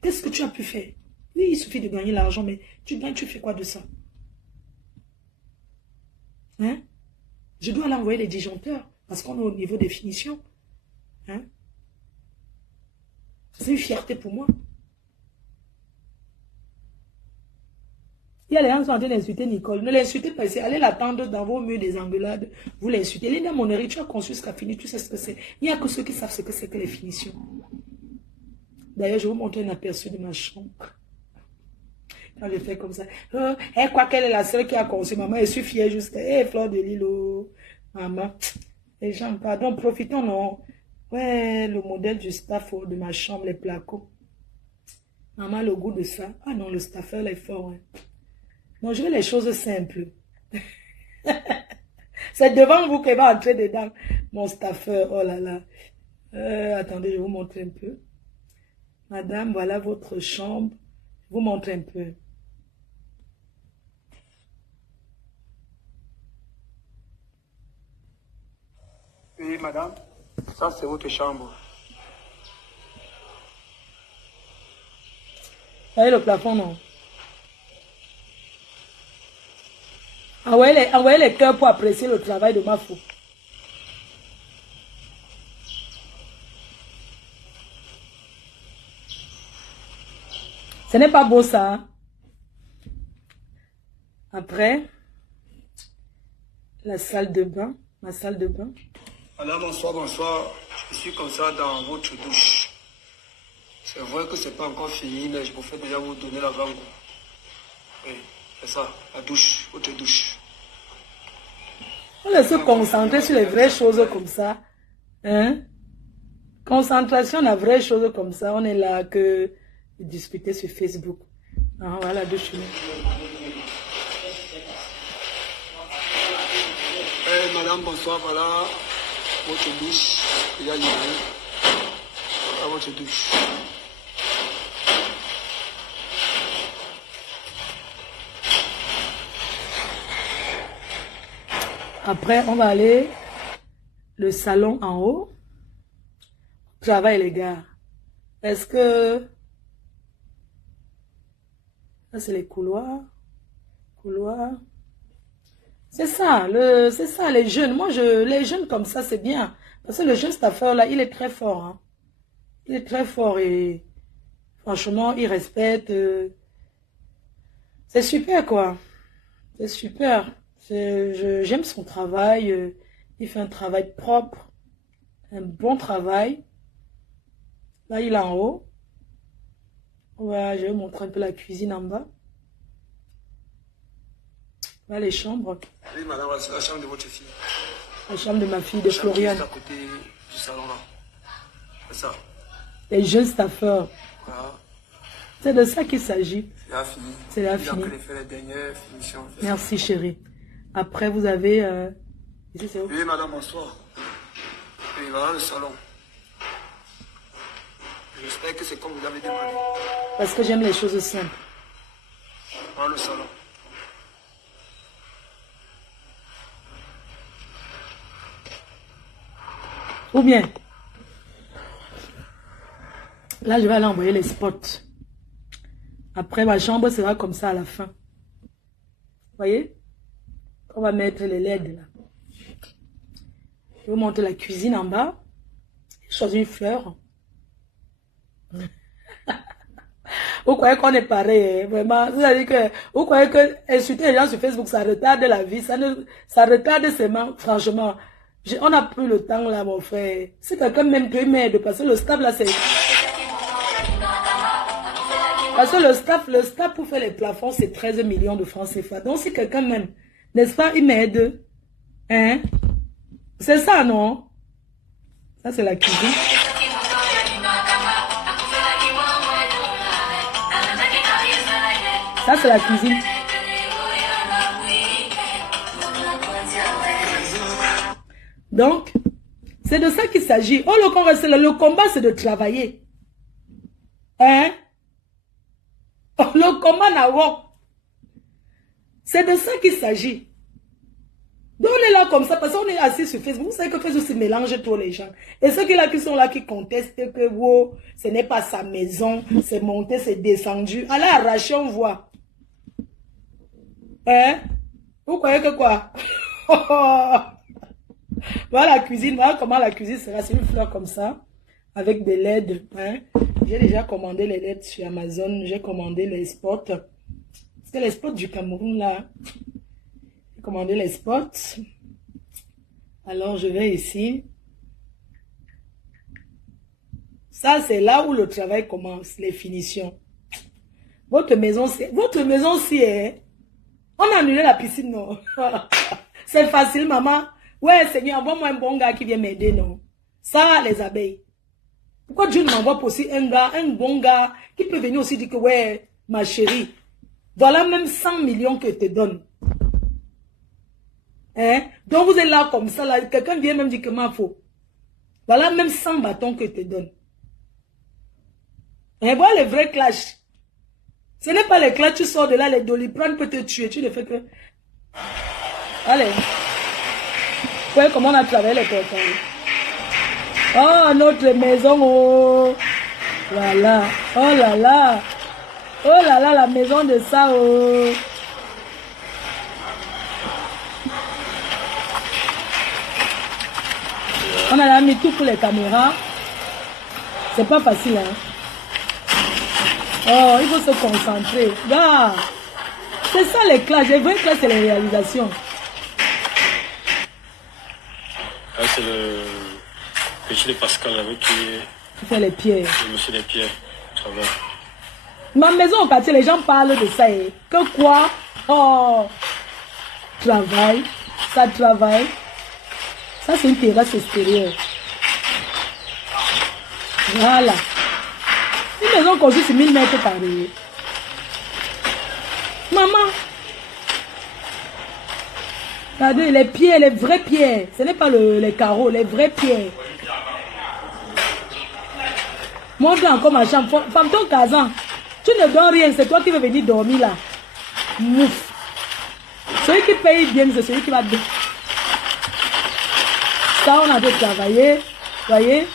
Qu'est-ce que tu as pu faire? Oui, il suffit de gagner l'argent, mais tu gagnes, tu fais quoi de ça? Hein? Je dois aller envoyer les disjoncteurs parce qu'on est au niveau des finitions. Hein? C'est une fierté pour moi. Il y a les gens qui sont en train d'insulter Nicole. Ne l'insultez pas ici. Allez l'attendre dans vos murs des engueulades. Vous l'insultez. Linda Monnery, tu as conçu ce qu'a fini. Tu sais ce que c'est. Il n'y a que ceux qui savent ce que c'est que les finitions. D'ailleurs, je vais vous montrer un aperçu de ma chambre. Quand je fais comme ça. Elle croit qu'elle est la seule qui a conçu. Maman, je suis fière jusqu'à... Fleur de Lys, maman. Les gens, pardon, profitons, non. Ouais, le modèle du staff de ma chambre, les placos. Maman, le goût de ça. Ah non, le staffer, là, est fort. Hein. Non, je veux les choses simples. C'est devant vous qu'elle va entrer dedans. Mon staffer, oh là là. Attendez, je vais vous montrer un peu. Madame, voilà votre chambre. Je vous montre un peu. Oui, madame. Ça, c'est votre chambre. Vous voyez le plafond, non? Envoyez les cœurs pour apprécier le travail de ma fou. Ce n'est pas beau ça. Hein? Après, la salle de bain. Ma salle de bain. Madame, bonsoir, bonsoir. Je suis comme ça dans votre douche. C'est vrai que c'est pas encore fini, mais je préfère déjà vous donner l'avant-goût. Oui, c'est ça, la douche, votre douche. On laisse se concentrer sur les vraies choses comme ça. Hein? Concentration sur les vraies choses comme ça. On est là que discuter sur Facebook. Ah, voilà, douche. Hey, madame, bonsoir, voilà votre douche. Il y a livré. Voilà votre douche. Après, on va aller le salon en haut. Travail, les gars. Est-ce que... Ça, c'est les couloirs. Couloirs. C'est ça, les jeunes. Moi, les jeunes comme ça, c'est bien. Parce que le jeune staffer, là, il est très fort. Hein. Il est très fort et franchement, il respecte. C'est super, quoi. C'est super. J'aime son travail. Il fait un travail propre. Un bon travail. Là, il est en haut. Ouais, je vais vous montrer un peu la cuisine en bas. Voilà les chambres. Oui, madame, c'est la chambre de votre fille. La chambre de ma fille, de Floriane. Juste à côté du salon, là. C'est ça. Les jeunes staffeurs. Voilà. C'est de ça qu'il s'agit. C'est la fini. C'est la fini. Il a les dernières finitions. Merci, chérie. Après, vous avez... Ici, c'est où? Oui, madame, bonsoir. Oui, voilà le salon. J'espère que c'est comme vous avez demandé. Parce que j'aime les choses simples. Voilà le salon. Ou bien, là, je vais aller envoyer les spots. Après, ma chambre sera comme ça à la fin. Vous voyez? On va mettre les LED là. Je vais monter la cuisine en bas. J'ai choisi une fleur. Vous croyez qu'on est pareil, hein? Vraiment. C'est-à-dire que vous croyez que insulter les gens sur Facebook, ça retarde la vie. Ça retarde seulement, franchement. On a pris le temps là, mon frère. Si quelqu'un même peut m'aider, parce que le staff là, c'est... Parce que le staff pour faire les plafonds, c'est 13 millions de francs CFA. Donc si quelqu'un même, n'est-ce pas, il m'aide. Hein? C'est ça, non? Ça, c'est la cuisine. Ça, c'est la cuisine. Donc, c'est de ça qu'il s'agit. Oh, le combat, c'est de travailler. Hein? Oh, le combat n'a pas. C'est de ça qu'il s'agit. Donc, on est là comme ça, parce qu'on est assis sur Facebook. Vous savez que Facebook se mélange tous les gens. Et ceux qui sont là, qui contestent que wow, ce n'est pas sa maison, c'est monté, c'est descendu. Allez arracher, on voit. Hein? Vous croyez que quoi? Voilà la cuisine, voilà comment la cuisine sera. C'est une fleur comme ça, avec des LED. Hein? J'ai déjà commandé les LED sur Amazon. J'ai commandé les spots. C'est les spots du Cameroun là. J'ai commandé les spots. Alors je vais ici. Ça c'est là où le travail commence, les finitions. Votre maison si est. On a annulé la piscine, non? C'est facile, maman. Ouais, Seigneur, envoie-moi un bon gars qui vient m'aider, non? Ça, les abeilles. Pourquoi Dieu ne m'envoie pas aussi un bon gars, qui peut venir aussi dire que, ouais, ma chérie, voilà même 100 millions que je te donne. Hein? Donc vous êtes là comme ça, là, quelqu'un vient même dire que m'en faut. Voilà même 100 bâtons que je te donne. Et voilà les vrais clashs. Ce n'est pas les clashs, tu sors de là, les Doliprane peut te tuer, tu ne fais que... Allez. Vous voyez comment on a travaillé les portails. Oh, notre maison, oh. Voilà. Oh là là. Oh là là, la maison de ça, oh. On a mis tout pour les caméras. C'est pas facile, hein. Oh, il faut se concentrer. Là. C'est ça les classes. Les vraies classes, c'est les réalisations. Là, c'est le petit de Pascal avec qui fait les pierres. Le monsieur des pierres. Travail. Ma maison au quartier, les gens parlent de ça. Eh. Que quoi? Oh, travail. Ça travaille. Ça, c'est une terrasse extérieure. Voilà. Une maison construite sur 1000 mètres carrés. Maman. Regardez, les pierres, les vraies pierres. Ce n'est pas les carreaux, les vraies pierres. Montre encore ma chambre. Femme ton Kazan. Tu ne dors rien, c'est toi qui veux venir dormir là. Mouf. Celui qui paye bien, c'est celui qui va... Ça, on a dû travailler. Vous voyez?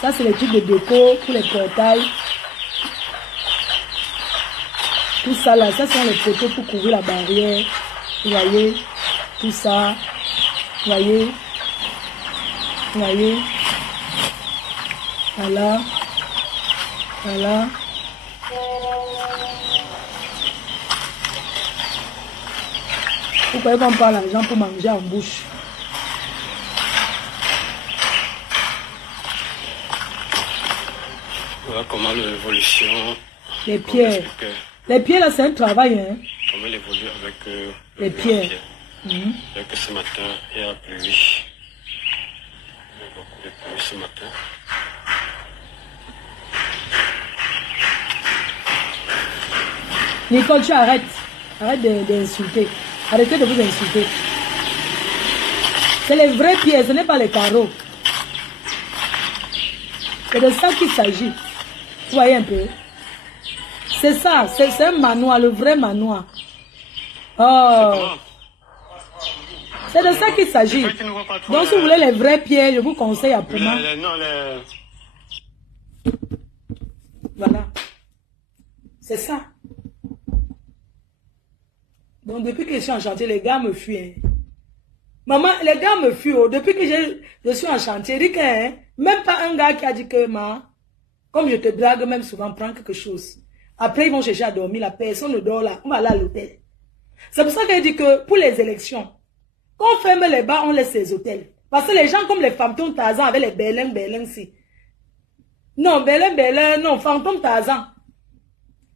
Ça, c'est les trucs de déco pour les portails. Tout ça là, ça sont les poteaux pour couvrir la barrière. Vous voyez? Tout ça. Vous voyez? Vous voyez? Voilà. Voilà. Vous croyez qu'on parle l'argent pour manger en bouche? Voilà comment l'évolution... Les pierres. Les pierres là, c'est un travail. Hein? Comment elle évolue avec les pierres. Avec ce matin, il y a plu. Il y a beaucoup de pluie ce matin. Nicole, tu arrêtes. Arrête d'insulter. Arrêtez de vous insulter. C'est les vraies pierres, ce n'est pas les carreaux. C'est de ça qu'il s'agit. Vous voyez un peu? C'est ça, c'est un manoir, le vrai manoir. Oh. C'est de ça qu'il s'agit. Donc si vous voulez les vraies pierres, je vous conseille à Puma. Voilà. C'est ça. Donc depuis que je suis en chantier, les gars me fuient. Hein. Maman, les gars me fuient. Oh. Depuis que je suis en chantier, je dis que hein, même pas un gars qui a dit que comme je te drague, même souvent, prends quelque chose. Après, ils vont chercher à dormir. La personne ne dort là. On va aller à l'hôtel. C'est pour ça qu'elle dit que pour les élections, quand on ferme les bars, on laisse les hôtels. Parce que les gens comme les fantômes Tarzan avec les Berlin, si. Non, Berlin, non, fantôme Tarzan.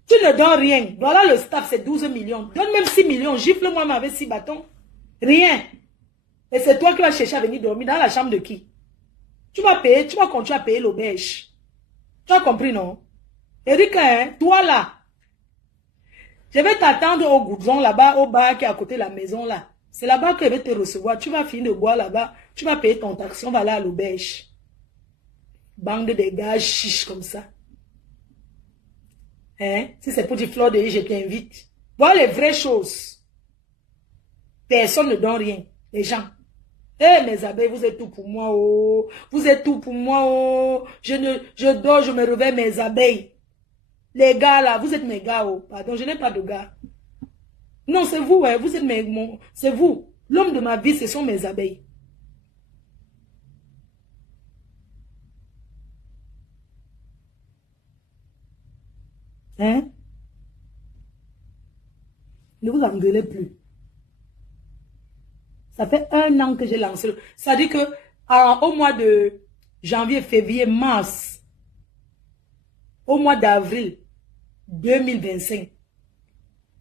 Tu ne donnes rien. Voilà le staff, c'est 12 millions. Donne même 6 millions. Gifle-moi avec 6 bâtons. Rien. Et c'est toi qui vas chercher à venir dormir dans la chambre de qui? Tu vas payer, tu vas continuer à payer l'auberge. Tu as compris, non? Eric, hein, toi là. Je vais t'attendre au goudron là-bas, au bar qui est à côté de la maison là. C'est là-bas que je vais te recevoir. Tu vas finir de boire là-bas. Tu vas payer ton taxi. On va aller à l'auberge. Bande de gars chiches comme ça. Hein? Si c'est pour du fleur de lys, je t'invite. Voilà les vraies choses. Personne ne donne rien. Les gens. Eh, mes abeilles, vous êtes tout pour moi, oh. Vous êtes tout pour moi, oh. Je dors, je me réveille, mes abeilles. Les gars, là, vous êtes mes gars, oh. Pardon, je n'ai pas de gars. Non, c'est vous, hein. Vous êtes c'est vous. L'homme de ma vie, ce sont mes abeilles. Hein? Ne vous engueulez plus. Ça fait 1 an que j'ai lancé. Ça dit que au mois de janvier, février, mars, au mois d'avril 2025,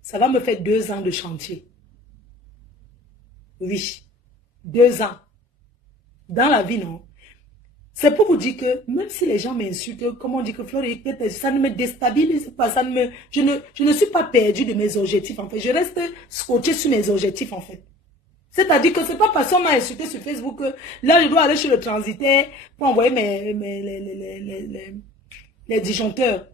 ça va me faire 2 ans de chantier. Oui, 2 ans. Dans la vie, non. C'est pour vous dire que même si les gens m'insultent, comme on dit que Floric, ça ne me déstabilise pas, je ne suis pas perdu de mes objectifs en fait. Je reste scotché sur mes objectifs en fait. C'est-à-dire que c'est pas parce qu'on m'a insulté sur Facebook que là je dois aller chez le transitaire pour envoyer les disjoncteurs.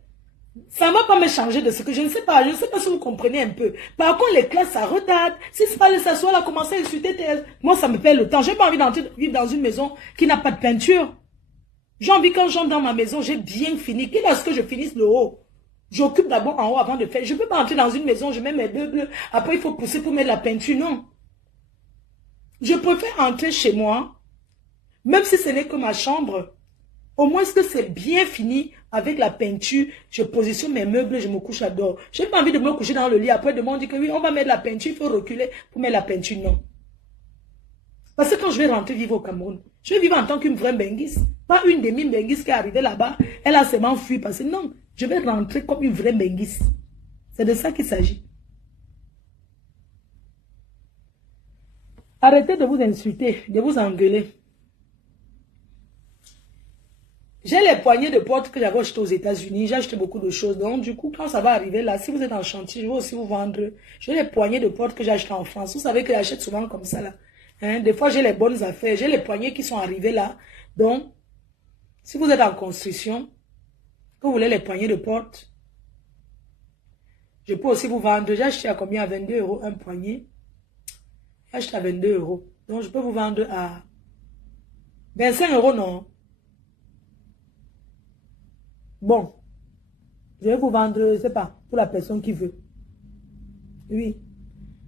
Ça ne va pas me changer de ce que je ne sais pas. Je ne sais pas si vous comprenez un peu. Par contre, les classes, ça retarde. Si c'est pas le s'asseoir là, commencer à insulter, moi ça me perd le temps. J'ai pas envie d'entrer vivre dans une maison qui n'a pas de peinture. J'ai envie quand j'entre dans ma maison, j'ai bien fini. Quitte à ce que je finisse le haut. J'occupe d'abord en haut avant de faire. Je ne peux pas entrer dans une maison, je mets mes meubles. Après, il faut pousser pour mettre la peinture. Non. Je préfère entrer chez moi, même si ce n'est que ma chambre. Au moins, est-ce que c'est bien fini avec la peinture? Je positionne mes meubles, je me couche à dehors. Je n'ai pas envie de me coucher dans le lit. Après, on dit que oui, on va mettre la peinture. Il faut reculer pour mettre la peinture. Non. Parce que quand je vais rentrer vivre au Cameroun, je vais vivre en tant qu'une vraie benguise. Pas une demi-benguise qui est arrivée là-bas. Elle a seulement fui parce que non, je vais rentrer comme une vraie benguise. C'est de ça qu'il s'agit. Arrêtez de vous insulter, de vous engueuler. J'ai les poignées de porte que j'avais achetées aux États-Unis. J'ai acheté beaucoup de choses. Donc, du coup, quand ça va arriver là, si vous êtes en chantier, je vais aussi vous vendre. J'ai les poignées de porte que j'ai achetées en France. Vous savez que j'achète souvent comme ça là. Hein? Des fois, j'ai les bonnes affaires. J'ai les poignées qui sont arrivées là. Donc, si vous êtes en construction, que vous voulez les poignées de porte, je peux aussi vous vendre. J'ai acheté à combien? À 22 € un poignet. J'ai acheté à 22 €. Donc, je peux vous vendre à 25 € non. Bon, je vais vous vendre, je ne sais pas, pour la personne qui veut. Oui,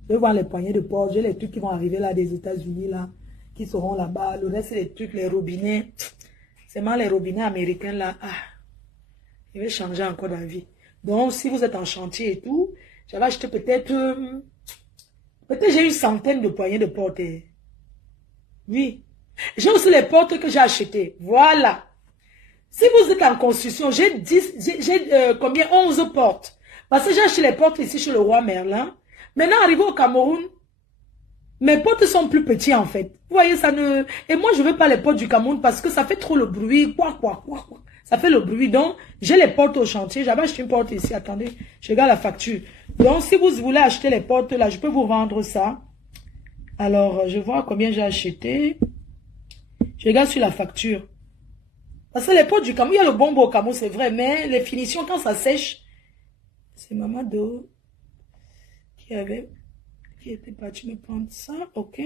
je vais voir les poignées de porte, j'ai les trucs qui vont arriver là des États-Unis là, qui seront là-bas. Le reste, c'est les trucs, les robinets. C'est mal les robinets américains là. Ah, je vais changer encore d'avis. Donc, si vous êtes en chantier et tout, j'avais acheté peut-être j'ai une centaine de poignées de porte. Oui. J'ai aussi les portes que j'ai achetées. Voilà. Si vous êtes en construction, j'ai combien? 11 portes. Parce que j'ai acheté les portes ici chez le roi Merlin. Maintenant, arrivé au Cameroun, mes portes sont plus petits en fait. Vous voyez, ça ne... Et moi, je ne veux pas les portes du Cameroun parce que ça fait trop le bruit. Quoi. Ça fait le bruit. Donc, j'ai les portes au chantier. J'avais acheté une porte ici. Attendez, je regarde la facture. Donc, si vous voulez acheter les portes là, je peux vous vendre ça. Alors, je vois combien j'ai acheté. Je regarde sur la facture. Parce que les portes du Cameroun, il y a le bonbon au Cameroun, c'est vrai, mais les finitions, quand ça sèche, c'est maman de qui était partie me prendre ça, ok.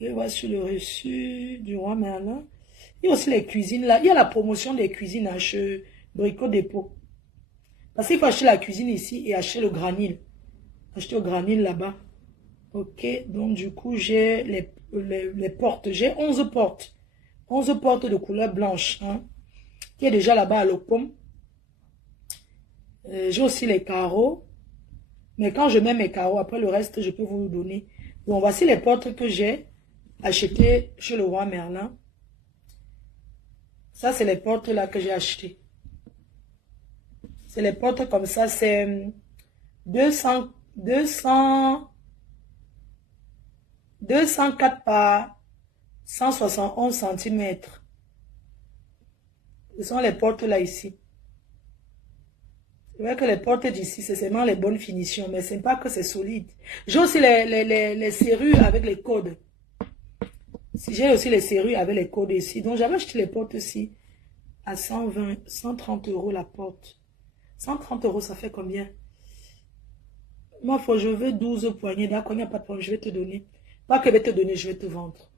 Je vais voir sur le reçu du roi Merlin. Il y a aussi les cuisines là. Il y a la promotion des cuisines à chez Brico Dépôt. Parce qu'il faut acheter la cuisine ici et acheter le granit. Acheter le granit là-bas. Ok, donc du coup, j'ai les portes. J'ai 11 portes. 11 portes de couleur blanche, hein, qui est déjà là-bas à l'Opom. J'ai aussi les carreaux. Mais quand je mets mes carreaux, après le reste, je peux vous le donner. Bon, voici les portes que j'ai. acheté chez le roi Merlin. Ça, c'est les portes là que j'ai achetées. C'est les portes comme ça, c'est 204 par 171 cm. Ce sont les portes là ici. C'est vrai que les portes d'ici, c'est seulement les bonnes finitions, mais c'est pas que c'est solide. J'ai aussi les serrures avec les codes. J'ai aussi les serrures avec les codes ici. Donc j'avais acheté les portes aussi à 120, 130 € la porte. 130 €, ça fait combien? Moi, je veux 12 poignées. D'accord, il n'y a pas de problème, je vais te donner. Pas que je vais te donner, je vais te vendre.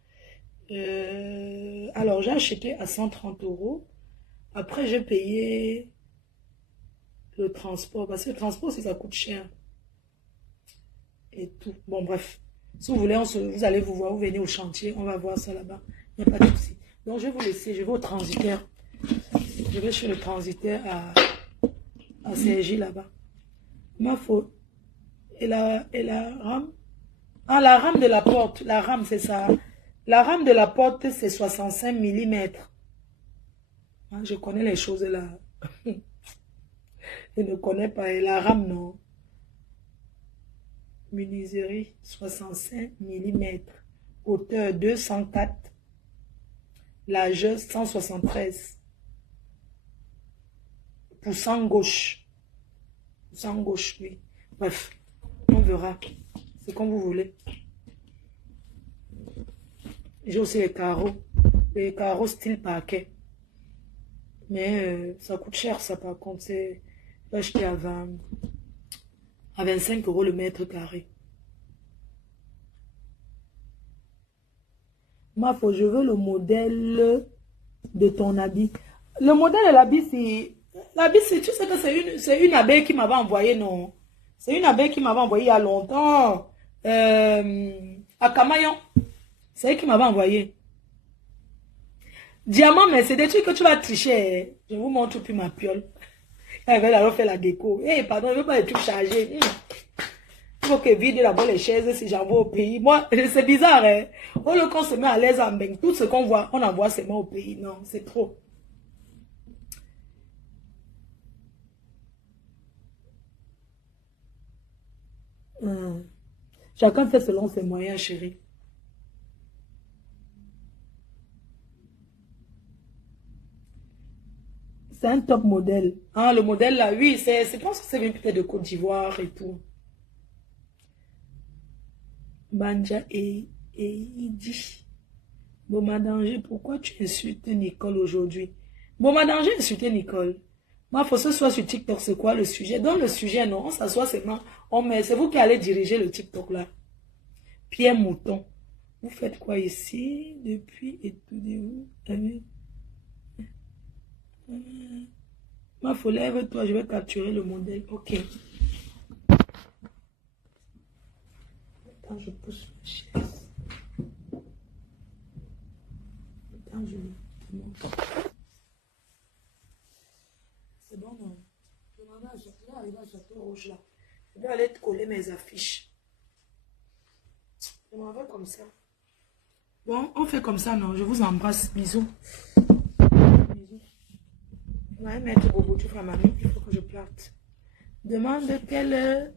Alors, j'ai acheté à 130 €. Après, j'ai payé le transport. Parce que le transport, ça coûte cher. Et tout. Bon, bref. Si vous voulez, vous allez vous voir, vous venez au chantier. On va voir ça là-bas. Il n'y a pas de souci. Donc, je vais vous laisser. Je vais au transitaire. Je vais chez le transitaire à Sergi là-bas. Ma faute. Et la rame. Ah, la rame de la porte. La rame, c'est ça. La rame de la porte, c'est 65 mm. Ah, je connais les choses là. Je ne connais pas. Et la rame, non. Menuiserie, 65 mm. Hauteur 204. Largeur 173. Poussant gauche. Poussant gauche, oui. Bref, on verra. C'est comme vous voulez. J'ai aussi les carreaux. Les carreaux style parquet. Mais ça coûte cher, ça, par contre. C'est acheté à 25 € le mètre carré. Ma je veux le modèle de ton habit. Le modèle de l'habit, c'est... L'habit, tu sais que c'est une abeille qui m'avait envoyé, non? C'est une abeille qui m'avait envoyé il y a longtemps. À Camaillon. C'est elle qui m'avait envoyé. Diamant, mais c'est des trucs que tu vas tricher. Je vous montre plus ma piole. Elle va alors faire la déco. Eh, pardon, je ne veux pas les trucs chargés. Il faut que vide d'abord les chaises si j'envoie au pays. Moi, c'est bizarre, hein. Au lieu qu'on se met à l'aise en bain, tout ce qu'on voit, on envoie seulement au pays. Non, c'est trop. Chacun fait selon ses moyens, chérie. C'est un top modèle. Ah, le modèle là, oui, je pense que c'est même peut-être de Côte d'Ivoire et tout. Banja et Idi. Boma Danger, pourquoi tu insultes Nicole aujourd'hui? Boma Danger insulté Nicole. Moi, il faut que ce soit sur TikTok, c'est quoi le sujet? Dans le sujet, non, on s'assoit seulement. C'est vous qui allez diriger le TikTok là. Pierre Mouton. Vous faites quoi ici? Depuis, étudiez-vous. Ma faut lève-toi, je vais capturer le modèle. Ok. Attends, je pousse ma chaise. Attends, je monte. C'est bon, non? Je vais arriver à Château Rouge là. Je vais aller coller mes affiches. Je m'en vais comme ça. Bon, on fait comme ça, non? Je vous embrasse. Bisous. Bisous. Ouais, maître Bobo, tu feras ma mamie, il faut que je plante. Demande quelle heure.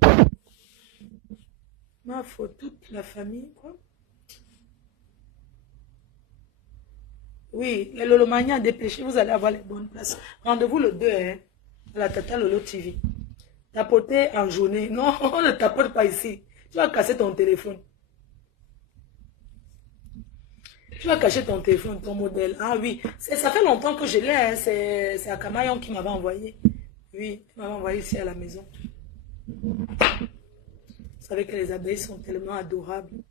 Ma faute, toute la famille, quoi. Oui, les Lolomania dépêchez, vous allez avoir les bonnes places. Rendez-vous le 2, hein, à la Tata Lolo TV. Tapoter en journée. Non, on ne tapote pas ici. Tu vas casser ton téléphone. Tu vas cacher ton téléphone, ton modèle. Ah oui, ça fait longtemps que je l'ai. Hein. C'est Akamayon qui m'avait envoyé. Oui, il m'avait envoyé ici à la maison. Vous savez que les abeilles sont tellement adorables.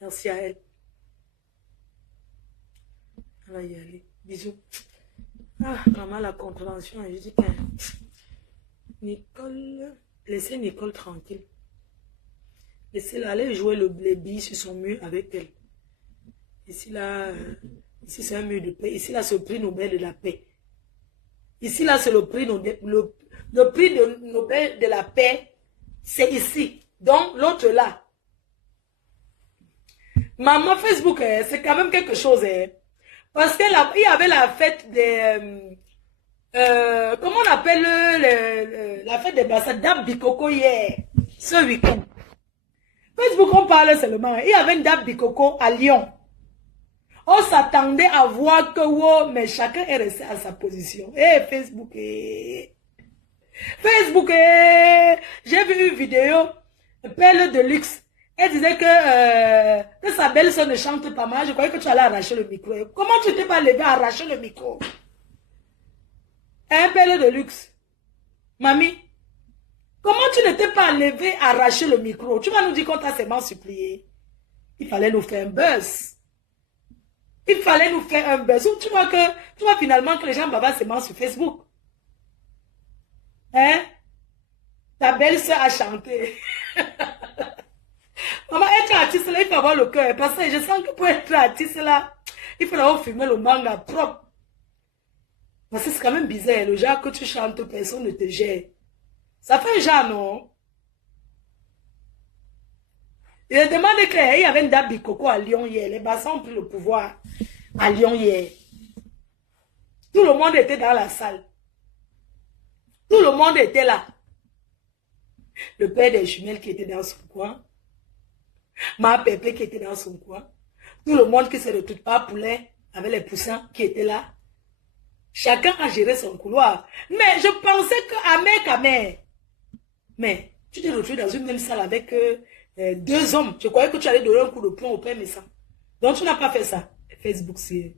Merci à elle. On va y aller. Bisous. Ah, maman, la contravention. Je dis que Nicole, laissez Nicole tranquille. Laissez-la aller jouer les billes sur son mur avec elle. Ici, là, ici c'est un mur de paix. Ici, là, c'est le prix Nobel de la paix. Ici, là, c'est le prix Nobel de la paix. C'est ici. Donc, l'autre là. Maman, Facebook, c'est quand même quelque chose. Parce qu'il y avait la fête des... comment on appelle la fête des Bassades Dab Bikoko hier, ce week-end. Facebook, on parle seulement. Il y avait une Dab Bikoko à Lyon. On s'attendait à voir que, wow, mais chacun est resté à sa position. Facebook, Facebook, j'ai vu une vidéo, Perle de luxe. Elle disait que sa belle-sœur ne chante pas mal. Je croyais que tu allais arracher le micro. Comment tu t'es pas levé à arracher le micro? Un Perle de luxe. Mamie, comment tu ne t'es pas levé à arracher le micro? Tu vas nous dire qu'on t'a seulement supplié. Il fallait nous faire un buzz. Il fallait nous faire un buzz. Tu vois finalement que les gens babasent seulement sur Facebook. Hein? Ta belle-sœur a chanté. Maman, être artiste là, il faut avoir le cœur. Parce que je sens que pour être artiste là, il faut d'abord filmer le manga propre. Parce que c'est quand même bizarre. Le genre que tu chantes, personne ne te gère. Ça fait un genre, non? Il a demandé qu'il y avait une dame Bikoko à Lyon hier. Les bassins ont pris le pouvoir à Lyon hier. Tout le monde était dans la salle. Tout le monde était là. Le père des jumelles qui était dans son coin. Ma pépé qui était dans son coin. Tout le monde qui se retrouve pas poulet avec les poussins qui étaient là. Chacun a géré son couloir. Mais je pensais qu'à mère. Mais tu t'es retrouvé dans une même salle avec deux hommes. Je croyais que tu allais donner un coup de poing au père médecin. Donc tu n'as pas fait ça. Facebook, c'est...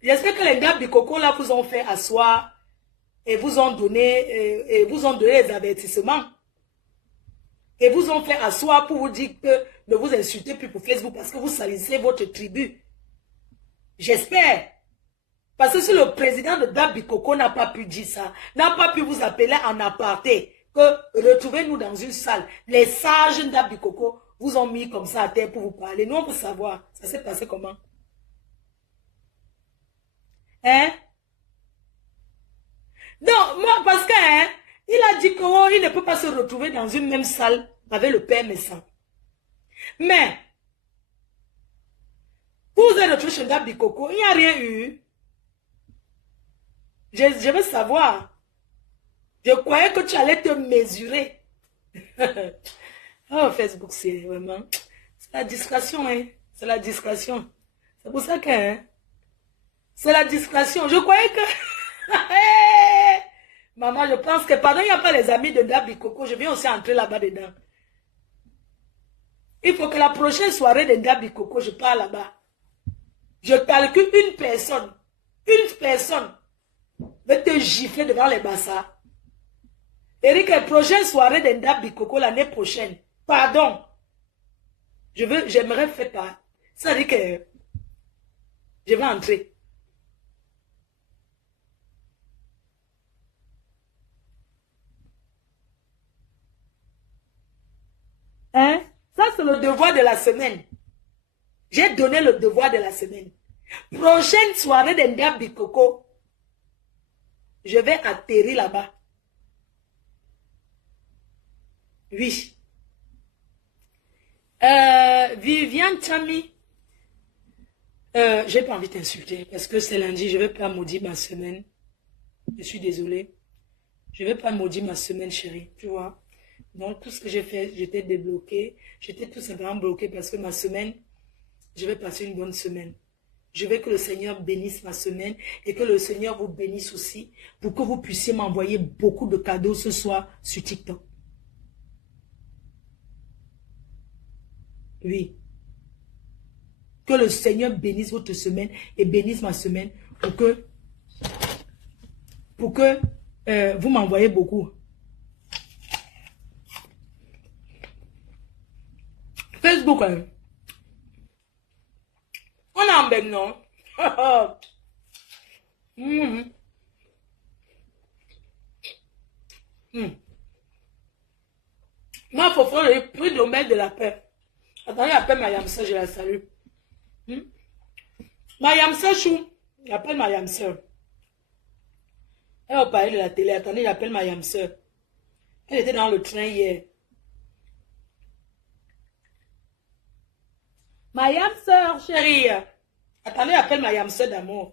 J'espère que les gars du coco là vous ont fait asseoir et vous ont donné les avertissements. Et vous ont fait asseoir pour vous dire que ne vous insultez plus pour Facebook parce que vous salissez votre tribu. J'espère. Parce que si le président de Dabi Coco n'a pas pu dire ça, n'a pas pu vous appeler en aparté, que retrouvez-nous dans une salle, les sages Dabi Coco vous ont mis comme ça à terre pour vous parler. Nous, on peut savoir. Ça s'est passé comment? Hein? Non, moi, parce que, hein, il a dit qu'il ne peut pas se retrouver dans une même salle avec le père médecin. Mais, vous êtes retrouvé chez Dabi Coco, il n'y a rien eu. Je veux savoir. Je croyais que tu allais te mesurer. Oh, Facebook, c'est vraiment... C'est la discrétion, hein. C'est la discrétion. C'est pour ça que... Hein, c'est la discrétion. Je croyais que... Maman, je pense que pendant il n'y a pas les amis de Dabi Coco, je viens aussi entrer là-bas dedans. Il faut que la prochaine soirée de Dabi Coco, je pars là-bas. Je calcule une personne va te gifler devant les bassins. Eric, la prochaine soirée de Dabi Coco l'année prochaine, pardon, j'aimerais faire part. Ça dit que je vais entrer. Hein? Ça, c'est le devoir de la semaine. J'ai donné le devoir de la semaine. Prochaine soirée de Dabi Coco, je vais atterrir là-bas. Oui. Viviane Chami, j'ai pas envie de t'insulter parce que c'est lundi, je vais pas maudire ma semaine. Je suis désolée. Je vais pas maudire ma semaine, chérie, tu vois. Donc, tout ce que j'ai fait, j'étais débloquée. J'étais tout simplement bloquée parce que ma semaine, je vais passer une bonne semaine. Je veux que le Seigneur bénisse ma semaine et que le Seigneur vous bénisse aussi pour que vous puissiez m'envoyer beaucoup de cadeaux ce soir sur TikTok. Oui. Que le Seigneur bénisse votre semaine et bénisse ma semaine pour que vous m'envoyez beaucoup. Facebook, hein. On a un ben non. Moi, il faut faire le prix de mettre de la paix. Attendez, appelle ma Yamsa, je la salue. Ma Yamsa chou. J'appelle ma Yamsa. Elle va parler de la télé. Attendez, j'appelle ma Yamsa. Elle était dans le train hier. Ma yam sœur, chérie. Attendez, appelle ma yam sœur d'amour.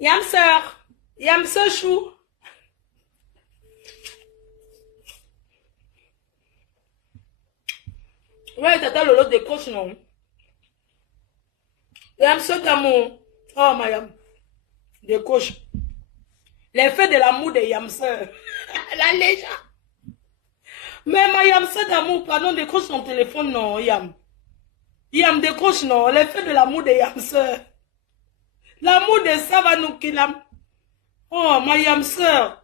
Yam sœur chou. Ouais, tata Lolo décroche, non? Yam sœur d'amour. Oh, ma yam. Décroche. L'effet de l'amour de yam sœur. La légende. Mais ma yam sœur d'amour, pardon, décroche son téléphone, non, yam. Yam décroche, non, l'effet de l'amour de yam sœur. L'amour de ça va nous killer. Oh, ma yam sœur.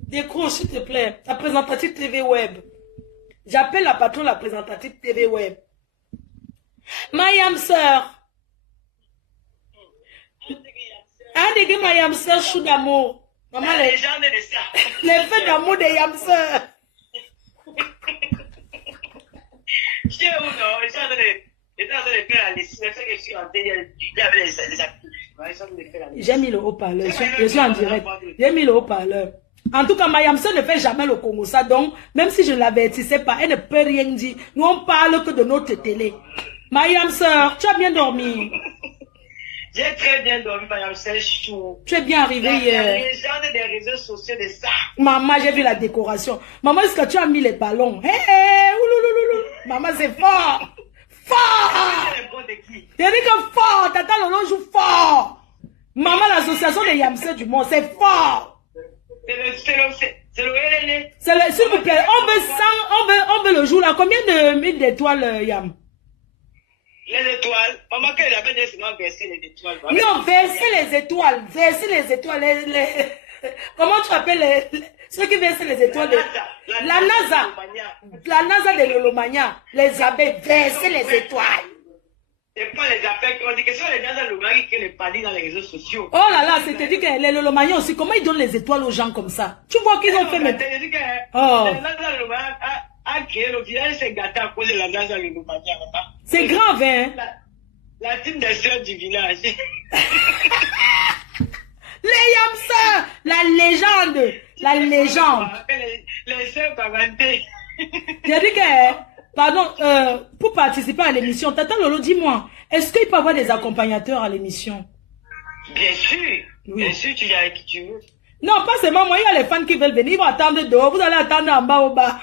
Décroche, s'il te plaît. La présentatrice TV Web. J'appelle la patronne la présentatrice TV Web. Ma yam sœur. Un ma yam sœur chou d'amour. Maman, l'effet d'amour de yam sœur. J'ai mis le haut-parleur. Je suis en direct. J'ai mis le haut-parleur. En tout cas, ma yam sœur ne fait jamais le Congo ça. Donc, même si je ne l'avertissais pas, elle ne peut rien dire. Nous, on parle que de notre télé. Ma yam sœur, tu as bien dormi? J'ai très bien dormi, madame, c'est chaud. Tu es bien arrivé hier. Les gens des réseaux sociaux de ça. Maman, j'ai vu la décoration. Maman, est-ce que tu as mis les ballons? Hé, ouloulouloulou. Maman, c'est fort. Fort. T'as dit que fort. Tata Lolo joue fort. Maman, l'association des Yamseux du monde, c'est fort. C'est le LNE. S'il vous plaît, on veut le jour là. Combien de mille d'étoiles, Yam? Les étoiles. Maman, qu'elle avait dit sinon verser les étoiles. Non, verser les étoiles. Verser les étoiles. Comment tu appelles ceux qui versent les étoiles? La NASA. La NASA de Lolomania. Les abeilles verser les étoiles. C'est pas les abeilles. On dit que c'est les NASA de Lolomania qui les parlent dans les réseaux sociaux. Oh là là, c'est-à-dire que les Lolomania aussi, comment ils donnent les étoiles aux gens comme ça? Tu vois qu'ils ont fait maintenant. Oh. Les NASA de Lolomania a créé le village, c'est gâté à cause de la NASA de Lolomania. C'est grave, hein? La team des sœurs du village. Les Yamseurs, la légende. La légende. Les sœurs Babanté. J'ai dit que, pardon, pour participer à l'émission, Tata Lolo, dis-moi, est-ce qu'il peut y avoir des accompagnateurs à l'émission? Bien sûr. Oui. Bien sûr, tu y as avec qui tu veux. Non, pas seulement moi, il y a les fans qui veulent venir, ils vont attendre dehors, vous allez attendre en bas au bas.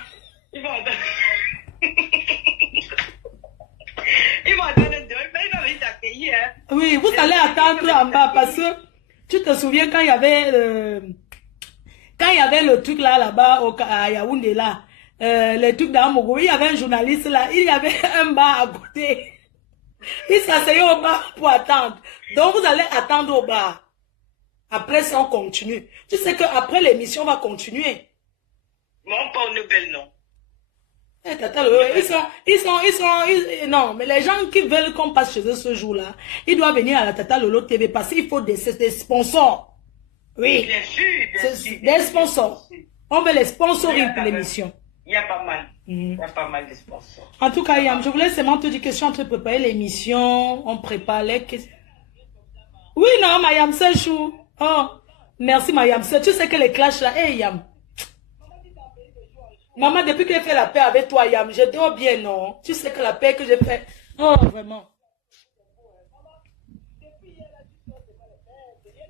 Ils vont attendre. Ils vont attendre dehors, mais ils vont venir t'accueillir. Hein. Oui, vous allez attendre en bas parce que tu te souviens quand il y avait le truc là-bas à Yaoundé là, le truc d'Amogo, il y avait un journaliste là, il y avait un bar à côté. Il s'asseyait au bar pour attendre. Donc vous allez attendre au bar. Après ça, on continue. Tu sais qu'après l'émission va continuer. Non, pas aux nouvelles, non. Non, mais les gens qui veulent qu'on passe chez eux ce jour-là, ils doivent venir à la Tata Lolo TV parce qu'il faut des sponsors. Oui. Bien sûr. Des sponsors. On veut les sponsoring pour l'émission. Il y a pas mal. Il y a pas mal de sponsors. En tout cas, Yam, je voulais seulement te dire que je suis en train de préparer l'émission. On prépare les questions. Oui, non, ma Yam, c'est chou. Oh, merci, ma Yam. Tu sais que les clashs là, hey, Yam. Maman, depuis que j'ai fait la paix avec toi, Yam, je dors bien, non? Tu sais que la paix que j'ai fait... Oh, vraiment.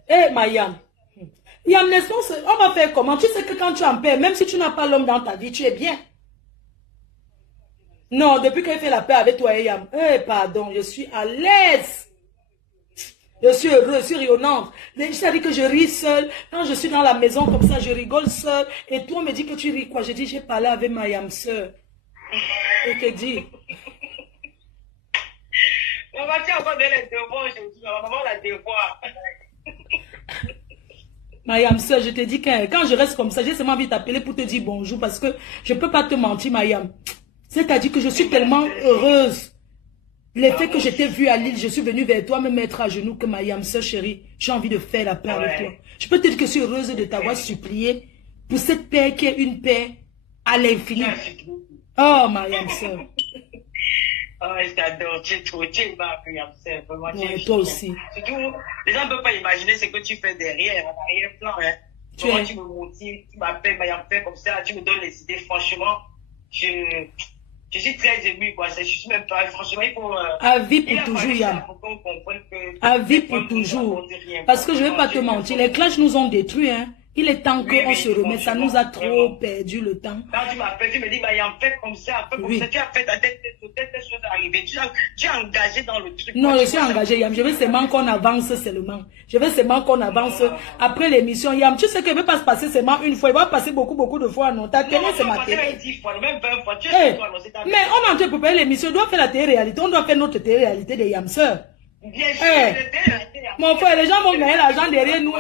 Eh, ma Yam. Yam, on va faire comment? Tu sais que quand tu es en paix, même si tu n'as pas l'homme dans ta vie, tu es bien. Non, depuis que j'ai fait la paix avec toi, Yam. Eh, pardon, je suis à l'aise. Je suis heureuse, je suis rayonnante. C'est-à-dire que je ris seule. Quand je suis dans la maison comme ça, je rigole seule. Et toi, on me dit que tu ris quoi? Je dis, j'ai parlé avec ma Yam sœur. Et te dis. Maman, tu as encore donné les devoirs aujourd'hui. Maman, la devoir. Ma Yam sœur, je te dis que quand je reste comme ça, j'ai seulement envie de t'appeler pour te dire bonjour parce que je ne peux pas te mentir, ma Yam. C'est-à-dire que je suis tellement heureuse. L'effet que je t'ai vu à Lille, je suis venue vers toi me mettre à genoux que ma Yam sœur chérie, j'ai envie de faire la paix avec toi. Je peux te dire que je suis heureuse de t'avoir supplié pour cette paix qui est une paix à l'infini. Oh, ma Yam sœur. Oh, je t'adore, tu es trop, tu es ma Yam sœur. Ouais, toi aussi. Surtout, les gens ne peuvent pas imaginer ce que tu fais derrière, en arrière-plan. Hein. Tu me motives, tu m'appelles ma Yam sœur comme ça, tu me donnes les idées, franchement, Je suis très émue, quoi. Je suis même pas, franchement, il faut... à vie pour toujours, Yam. À vie pour toujours. Parce que je ne vais pas te mentir, les clashs nous ont détruits, hein. Il est temps qu'on se remette, ça nous a trop perdu le temps. Quand tu m'appelles, tu me dis, bah, il y a un fait comme ça, un peu comme ça, tu as fait ta tête, telle chose arriver. Tu es engagé dans le truc. Non, je suis engagé, Yam. Je veux seulement qu'on avance seulement. Je veux seulement qu'on avance après l'émission, Yam. Tu sais qu'il ne va pas se passer seulement une fois, il va passer beaucoup de fois, non? Ta télé, c'est ma télé. 10 fois, même 20 fois. Mais on est en train de préparer l'émission, on doit faire la télé-réalité, on doit faire notre télé-réalité de Yam Sœur. Bien sûr, mon frère, les gens vont gagner l'argent derrière nous.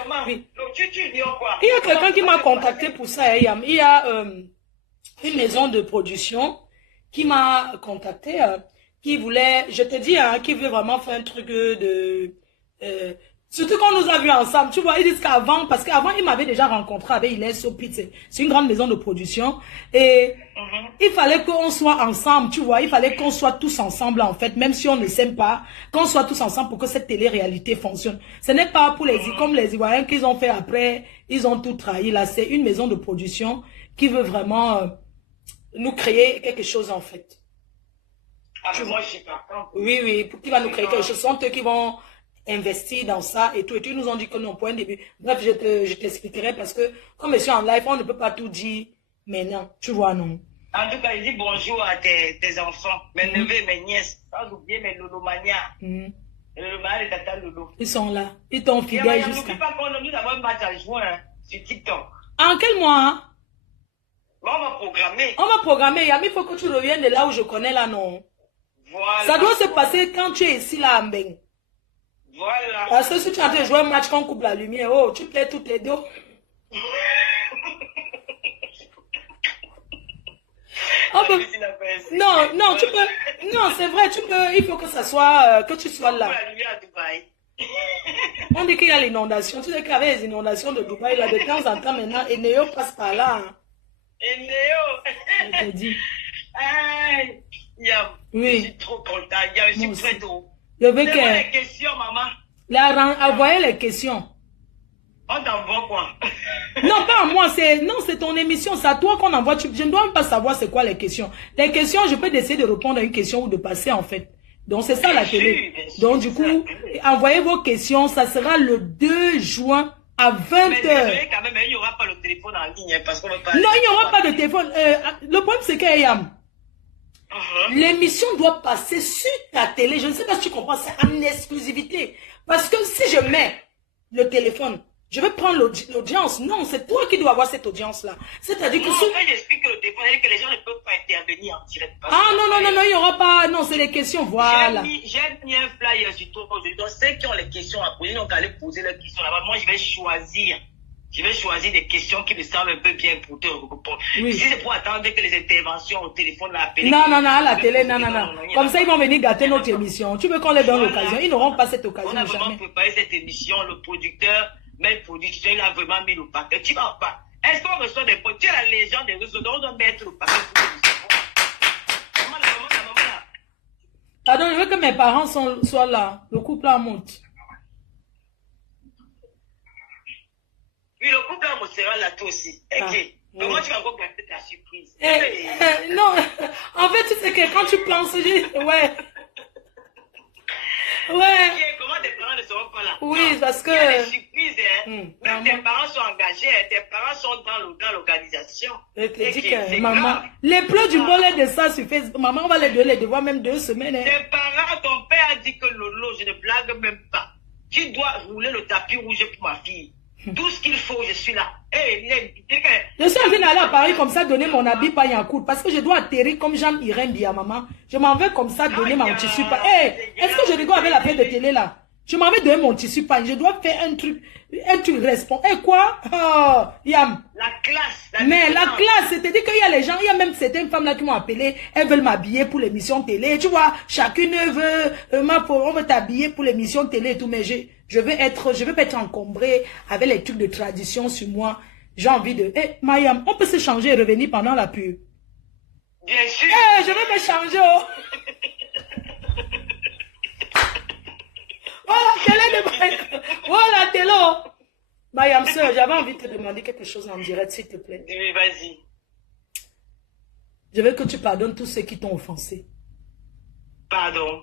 Comment? Oui. Donc, tu dis quoi? Il y a quelqu'un qui m'a contacté pour ça, Yam. Il y a une maison de production qui m'a contacté, qui voulait, je te dis, qui veut vraiment faire un truc de... surtout qu'on nous a vus ensemble, tu vois, ils disent qu'avant, parce qu'avant, ils m'avaient déjà rencontré avec Iles au Pizza. C'est une grande maison de production. Et il fallait qu'on soit ensemble, tu vois, il fallait qu'on soit tous ensemble, en fait, même si on ne s'aime pas, qu'on soit tous ensemble pour que cette télé-réalité fonctionne. Ce n'est pas pour comme les Ivoiriens qu'ils ont fait après, ils ont tout trahi. Là, c'est une maison de production qui veut vraiment nous créer quelque chose, en fait. Ah, moi, je sais pas. Oui, qui va nous créer quelque chose. Ce sont eux qui vont investir dans ça et tout. Et ils nous ont dit que non, pour un début. Bref, je t'expliquerai parce que, comme je suis en live, on ne peut pas tout dire maintenant. Tu vois, non? En tout cas, il dit bonjour à tes enfants, mes neveux et mes nièces. Sans oublier mes lolomania. Le lolomania de Tata Lolo. Ils sont là. Ils t'ont fidèles jusqu'à... N'oublie pas qu'on nous avons un match à jouer sur TikTok. En quel mois, hein? Bon, on va programmer. On va programmer. Yami, il faut que tu reviennes de là où je connais là, non? Voilà. Ça doit se passer quand tu es ici là, à Mbeng. Voilà. Parce que si tu es en train de jouer un match qu'on coupe la lumière, oh, tu plais toutes les deux. Non, tu peux. Non, c'est vrai, tu peux. Il faut que ça soit, que tu sois là. On dit qu'il y a l'inondation. Tu sais qu'avec les inondations de Dubaï, là, de temps en temps maintenant, Eneo passe par là. Hein. Eneo. Je te dis. Yam, oui. Je suis trop content. Yam, je suis prêt d'eau. Je veux que... les questions, maman. Envoyez les questions. On t'envoie quoi? Non, pas à moi, c'est ton émission, c'est à toi qu'on envoie. Je ne dois même pas savoir c'est quoi les questions. Les questions, je peux essayer de répondre à une question ou de passer en fait. Donc c'est ça la télé. Donc du coup, envoyez vos questions, ça sera le 2 juin à 20h. Mais quand même, il n'y aura pas le téléphone en ligne parce qu'on va pas... Non, il n'y aura pas de téléphone. Le problème c'est qu'Ayam, l'émission doit passer sur ta télé. Je ne sais pas si tu comprends, c'est en exclusivité. Parce que si je mets le téléphone, je vais prendre l'audience. Non, c'est toi qui dois avoir cette audience-là. C'est-à-dire que... Non, j'explique que le téléphone, que les gens ne peuvent pas intervenir en direct. Non, il n'y aura pas... Non, c'est les questions, voilà. J'ai mis un flyer sur toi aujourd'hui. Donc, ceux qui ont les questions à poser, donc allez poser leurs questions là-bas. Moi, je vais choisir. Des questions qui me semblent un peu bien pour te répondre. Oui. Si c'est pour attendre que les interventions au téléphone, la télé... Non, à la télé, non. Comme ça, ils vont venir gâter notre émission. Tu veux qu'on les donne l'occasion? Ils n'auront pas cette occasion. On a vraiment préparé cette émission. Le producteur, il a vraiment mis le paquet. Tu vas pas. Est-ce qu'on reçoit des potes? Tu es la légende des réseaux, donc on doit mettre le paquet pour l'émission. Maman là. Pardon, je veux que mes parents soient là. Le couple là monte. Oui, le couple là sera là toi aussi. Okay. Comment tu vas encore garder ta surprise? Non, en fait, tu sais que quand tu penses, ouais. Comment tes parents ne seront pas là? Oui, parce que... Il y a des surprises, Même tes parents sont engagés, tes parents sont dans l'organisation. Je te dis que, maman, les pleurs du volet de ça sur Facebook, maman, on va les donner les devoirs même 2 semaines. Tes parents, ton père a dit que Lolo, je ne blague même pas. Tu dois rouler le tapis rouge pour ma fille. Tout ce qu'il faut, je suis là. Je suis en train d'aller à Paris comme ça, donner mon habit par Yankout. Parce que je dois atterrir comme Jean-Irène Bia, maman. Je m'en vais comme ça donner mon tissu pain. Est-ce que je rigole avec la paix de télé là? Je m'en vais donner mon tissu pain. Je dois faire un truc responsable. Quoi? Oh, Yam. La classe. Mais la classe, c'est-à-dire qu'il y a les gens, il y a même certaines femmes là qui m'ont appelé. Elles veulent m'habiller pour l'émission télé. Tu vois, chacune veut, on veut t'habiller pour l'émission télé et tout. Mais je veux pas être encombrée avec les trucs de tradition sur moi. J'ai envie de... Mayam, on peut se changer et revenir pendant la pub. Bien sûr. Je vais me changer. Oh. Voilà, télé. Mayam, sœur, j'avais envie de te demander quelque chose en direct, s'il te plaît. Oui, vas-y. Je veux que tu pardonnes tous ceux qui t'ont offensé. Pardon.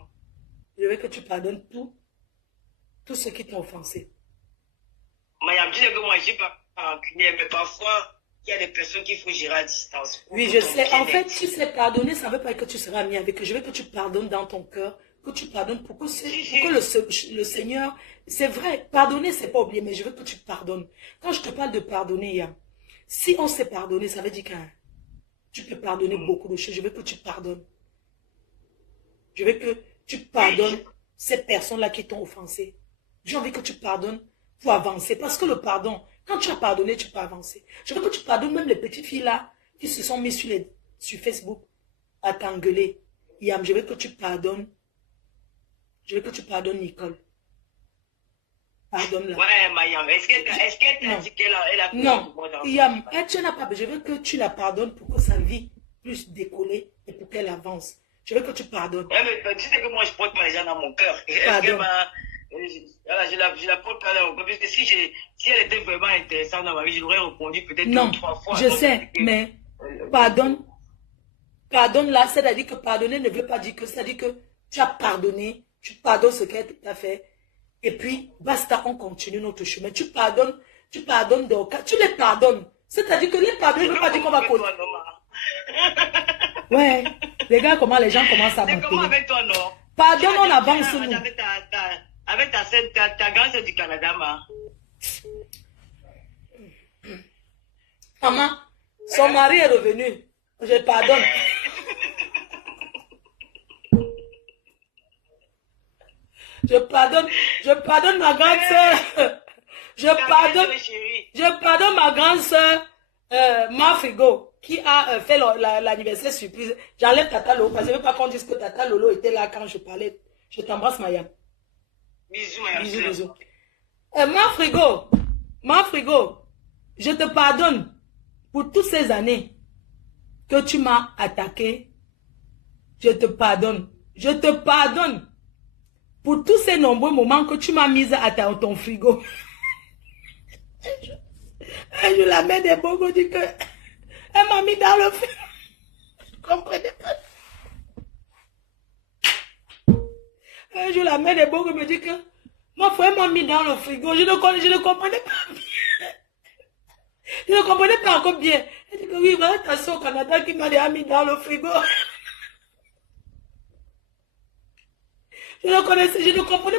Je veux que tu pardonnes tous ceux qui t'ont offensé. Mayam, tu sais que moi, je ne suis pas rancunier, mais parfois, il y a des personnes qu'il faut gérer à distance. Oui, je sais. En fait, tu sais, pardonner, ça ne veut pas dire que tu seras ami avec eux. Je veux que tu pardonnes dans ton cœur, que tu pardonnes pour que le Seigneur... C'est vrai, pardonner, c'est pas oublier, mais je veux que tu pardonnes. Quand je te parle de pardonner, Yam, si on s'est pardonné, ça veut dire que tu peux pardonner beaucoup de choses. Je veux que tu pardonnes. Je veux que tu pardonnes ces personnes-là qui t'ont offensé. J'ai envie que tu pardonnes pour avancer. Parce que le pardon, quand tu as pardonné, tu peux avancer. Je veux que tu pardonnes même les petites filles-là qui se sont mises sur Facebook à t'engueuler. Yam, je veux que tu pardonnes. Je veux que tu pardonnes Nicole. Pardonne-la. Ouais, Mayam, est-ce qu'elle t'a dit qu'elle a non, Yam, tu n'as pas. Je veux que tu la pardonnes pour que sa vie puisse décoller et pour qu'elle avance. Je veux que tu pardonnes. Ouais, mais tu sais que moi, je porte pas les gens dans mon cœur. Pardon. Je la porte pas dans mon cœur. Parce que si elle était vraiment intéressante dans ma vie, je l'aurais répondu peut-être 2 ou 3 fois. Je sais, mais pardonne. Pardonne là, c'est-à-dire que pardonner ne veut pas dire que, c'est-à-dire que tu as pardonné, tu pardonnes ce qu'elle t'a fait. Et puis, basta, on continue notre chemin. Tu pardonnes donc, tu les pardonnes. C'est-à-dire que les pardonner ne veut pas dire qu'on va continuer. Ouais, regarde comment les gens commencent à m'appeler. C'est comment avec toi, non? Pardonne, on avance, nous. Avec ta grande sœur du Canada, ma. Maman, son mari est revenu. Je pardonne. Je pardonne ma grande sœur. Je pardonne ma grande sœur, ma frigo, qui a fait l'anniversaire surprise. J'enlève Tata Lolo, parce que je ne veux pas qu'on dise que Tata Lolo était là quand je parlais. Je t'embrasse, Mayam. Bisous, Mayam. Bisous. Ma frigo, je te pardonne pour toutes ces années que tu m'as attaqué. Je te pardonne. Je te pardonne pour tous ces nombreux moments que tu m'as mis à ton frigo. Je la mets des bogos, dit que elle m'a mis dans le frigo. Je comprenais pas. Je la mets des bogos, me dit que mon frère m'a mis dans le frigo. Je ne comprenais pas. Je ne comprenais pas encore bien. Elle dit que oui, voilà ta soeur au Canada qui m'a déjà mis dans le frigo. Je ne comprenais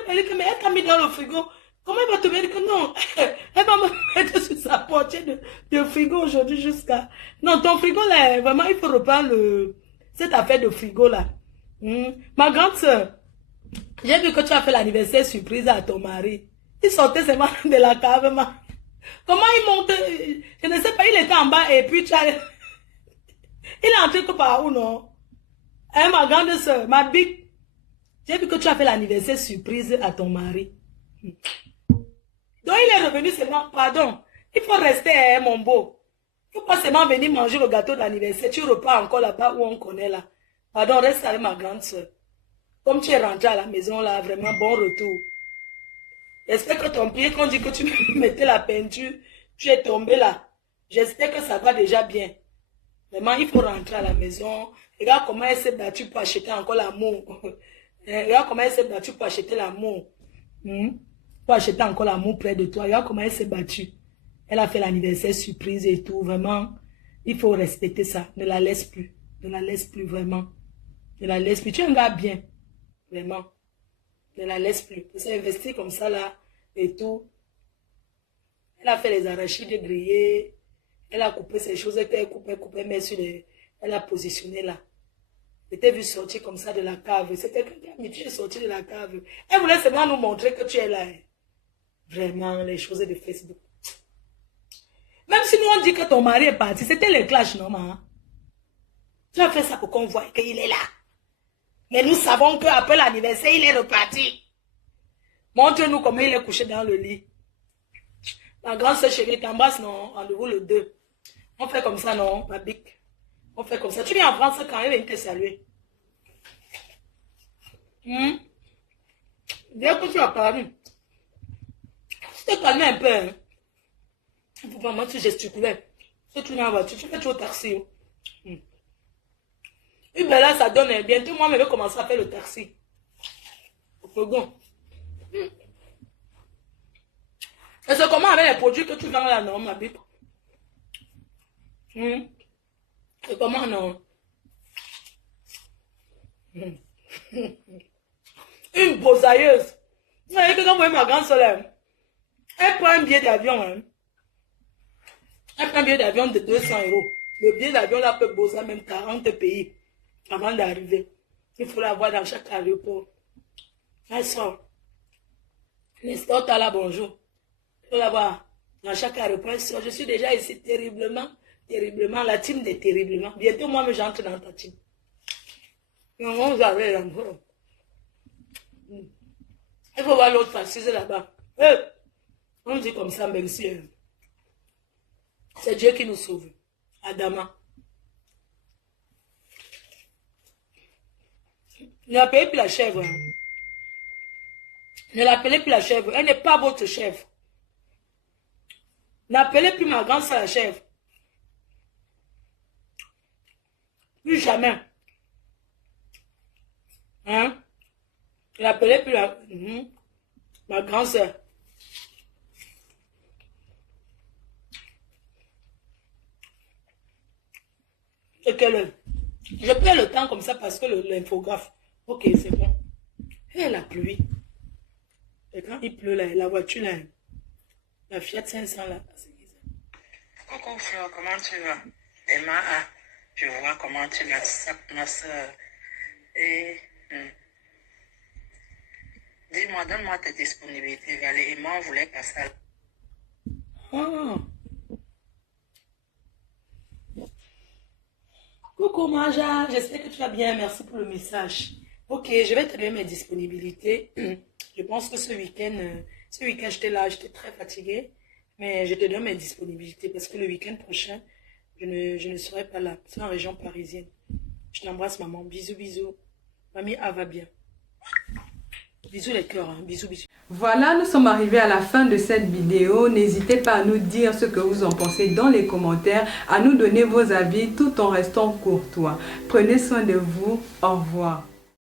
pas. Elle dit que mais elle t'a mis dans le frigo. Comment elle va te mettre que non? Elle va me mettre sur sa portière de frigo aujourd'hui jusqu'à... Non, ton frigo là, vraiment, il faut reprendre cette affaire de frigo là. Ma grande soeur, j'ai vu que tu as fait l'anniversaire surprise à ton mari. Il sortait seulement de la cave. Comment il montait? Je ne sais pas, il était en bas et puis tu as... Il est entré que par où, non? Hein, ma grande soeur, ma big... J'ai vu que tu as fait l'anniversaire surprise à ton mari. Donc il est revenu seulement, pardon, il faut rester, mon beau. Il ne faut pas seulement venir manger le gâteau d'anniversaire. Tu repars encore là-bas où on connaît là. Pardon, reste avec ma grande soeur. Comme tu es rentré à la maison là, vraiment bon retour. J'espère que ton pied, quand on dit que tu mettais la peinture, tu es tombé là. J'espère que ça va déjà bien. Vraiment, il faut rentrer à la maison. Regarde comment elle s'est battue pour acheter encore l'amour. Regarde comment elle s'est battue pour acheter l'amour. Pour acheter encore l'amour près de toi. Regarde comment elle s'est battue. Elle a fait l'anniversaire surprise et tout. Vraiment, il faut respecter ça. Ne la laisse plus. Ne la laisse plus, vraiment. Ne la laisse plus. Tu es un gars bien. Vraiment. Ne la laisse plus. Elle s'est investie comme ça là et tout. Elle a fait les arachides grillés. Elle a coupé ces choses qu'elle coupait, mais sur les... Elle a positionné là. Je t'ai vu sortir comme ça de la cave. C'était quelqu'un, mais tu es sorti de la cave. Elle voulait seulement nous montrer que tu es là. Vraiment, les choses de Facebook. Même si nous on dit que ton mari est parti, c'était les clashs, non, maman? Tu as fait ça pour qu'on voie qu'il est là. Mais nous savons qu'après l'anniversaire, il est reparti. Montre-nous comment il est couché dans le lit. Ma grande soeur chérie t'embrasse, non? Rendez-vous le 2. On fait comme ça, non, ma bique? On fait comme ça. Tu viens en France quand elle vient te saluer. Dès que tu as parlé, tu te calmes un peu. Hein? Il ne faut pas moi tu gesticulais. Si tu viens en voiture, tu fais trop taxi. Uber là, ça donne. Bientôt, moi, je vais commencer à faire le taxi. Bon. Et c'est comment avec les produits que tu vends là, non, ma bite? C'est comment, non? Une brosailleuse. Vous voyez que quand vous voyez ma grande soeur, elle prend un billet d'avion. Hein. Elle prend un billet d'avion de 200 €. Le billet d'avion là peut bosser même 40 pays avant d'arriver. Il faut l'avoir dans chaque aéroport. Elle sort. Nestor Tala, bonjour. Il faut l'avoir dans chaque aéroport. Elle sort. Je suis déjà ici terriblement, la team de terriblement. Bientôt, moi, j'entre dans ta team. On vous arrive encore. Il faut voir l'autre assise là-bas. On dit comme ça, même si c'est Dieu qui nous sauve. Adama. Ne l'appelez plus la chèvre. Hein. Ne l'appelez plus la chèvre. Elle n'est pas votre chèvre. N'appelez plus ma grande soeur la chèvre. Plus jamais. Hein? N'appelez plus ma grande soeur. Je perds le temps comme ça parce que l'infographe. Ok, c'est bon. Et la pluie. Et quand il pleut là, la voiture là, la Fiat 500 là. Coucou Fleur, comment tu vas? Emma, je vois comment tu vas, ma soeur. Et dis-moi, donne-moi tes disponibilités. Allez, Emma voulait passer. Ah. Coucou Manja, j'espère que tu vas bien, merci pour le message. Ok, je vais te donner mes disponibilités. Je pense que ce week-end, j'étais là, j'étais très fatiguée. Mais je te donne mes disponibilités parce que le week-end prochain, je ne serai pas là. C'est en région parisienne. Je t'embrasse maman, bisous, bisous. Mamie, elle va bien. Bisous les cœurs, hein. Bisous, bisous. Voilà, nous sommes arrivés à la fin de cette vidéo. N'hésitez pas à nous dire ce que vous en pensez dans les commentaires, à nous donner vos avis tout en restant courtois. Prenez soin de vous. Au revoir.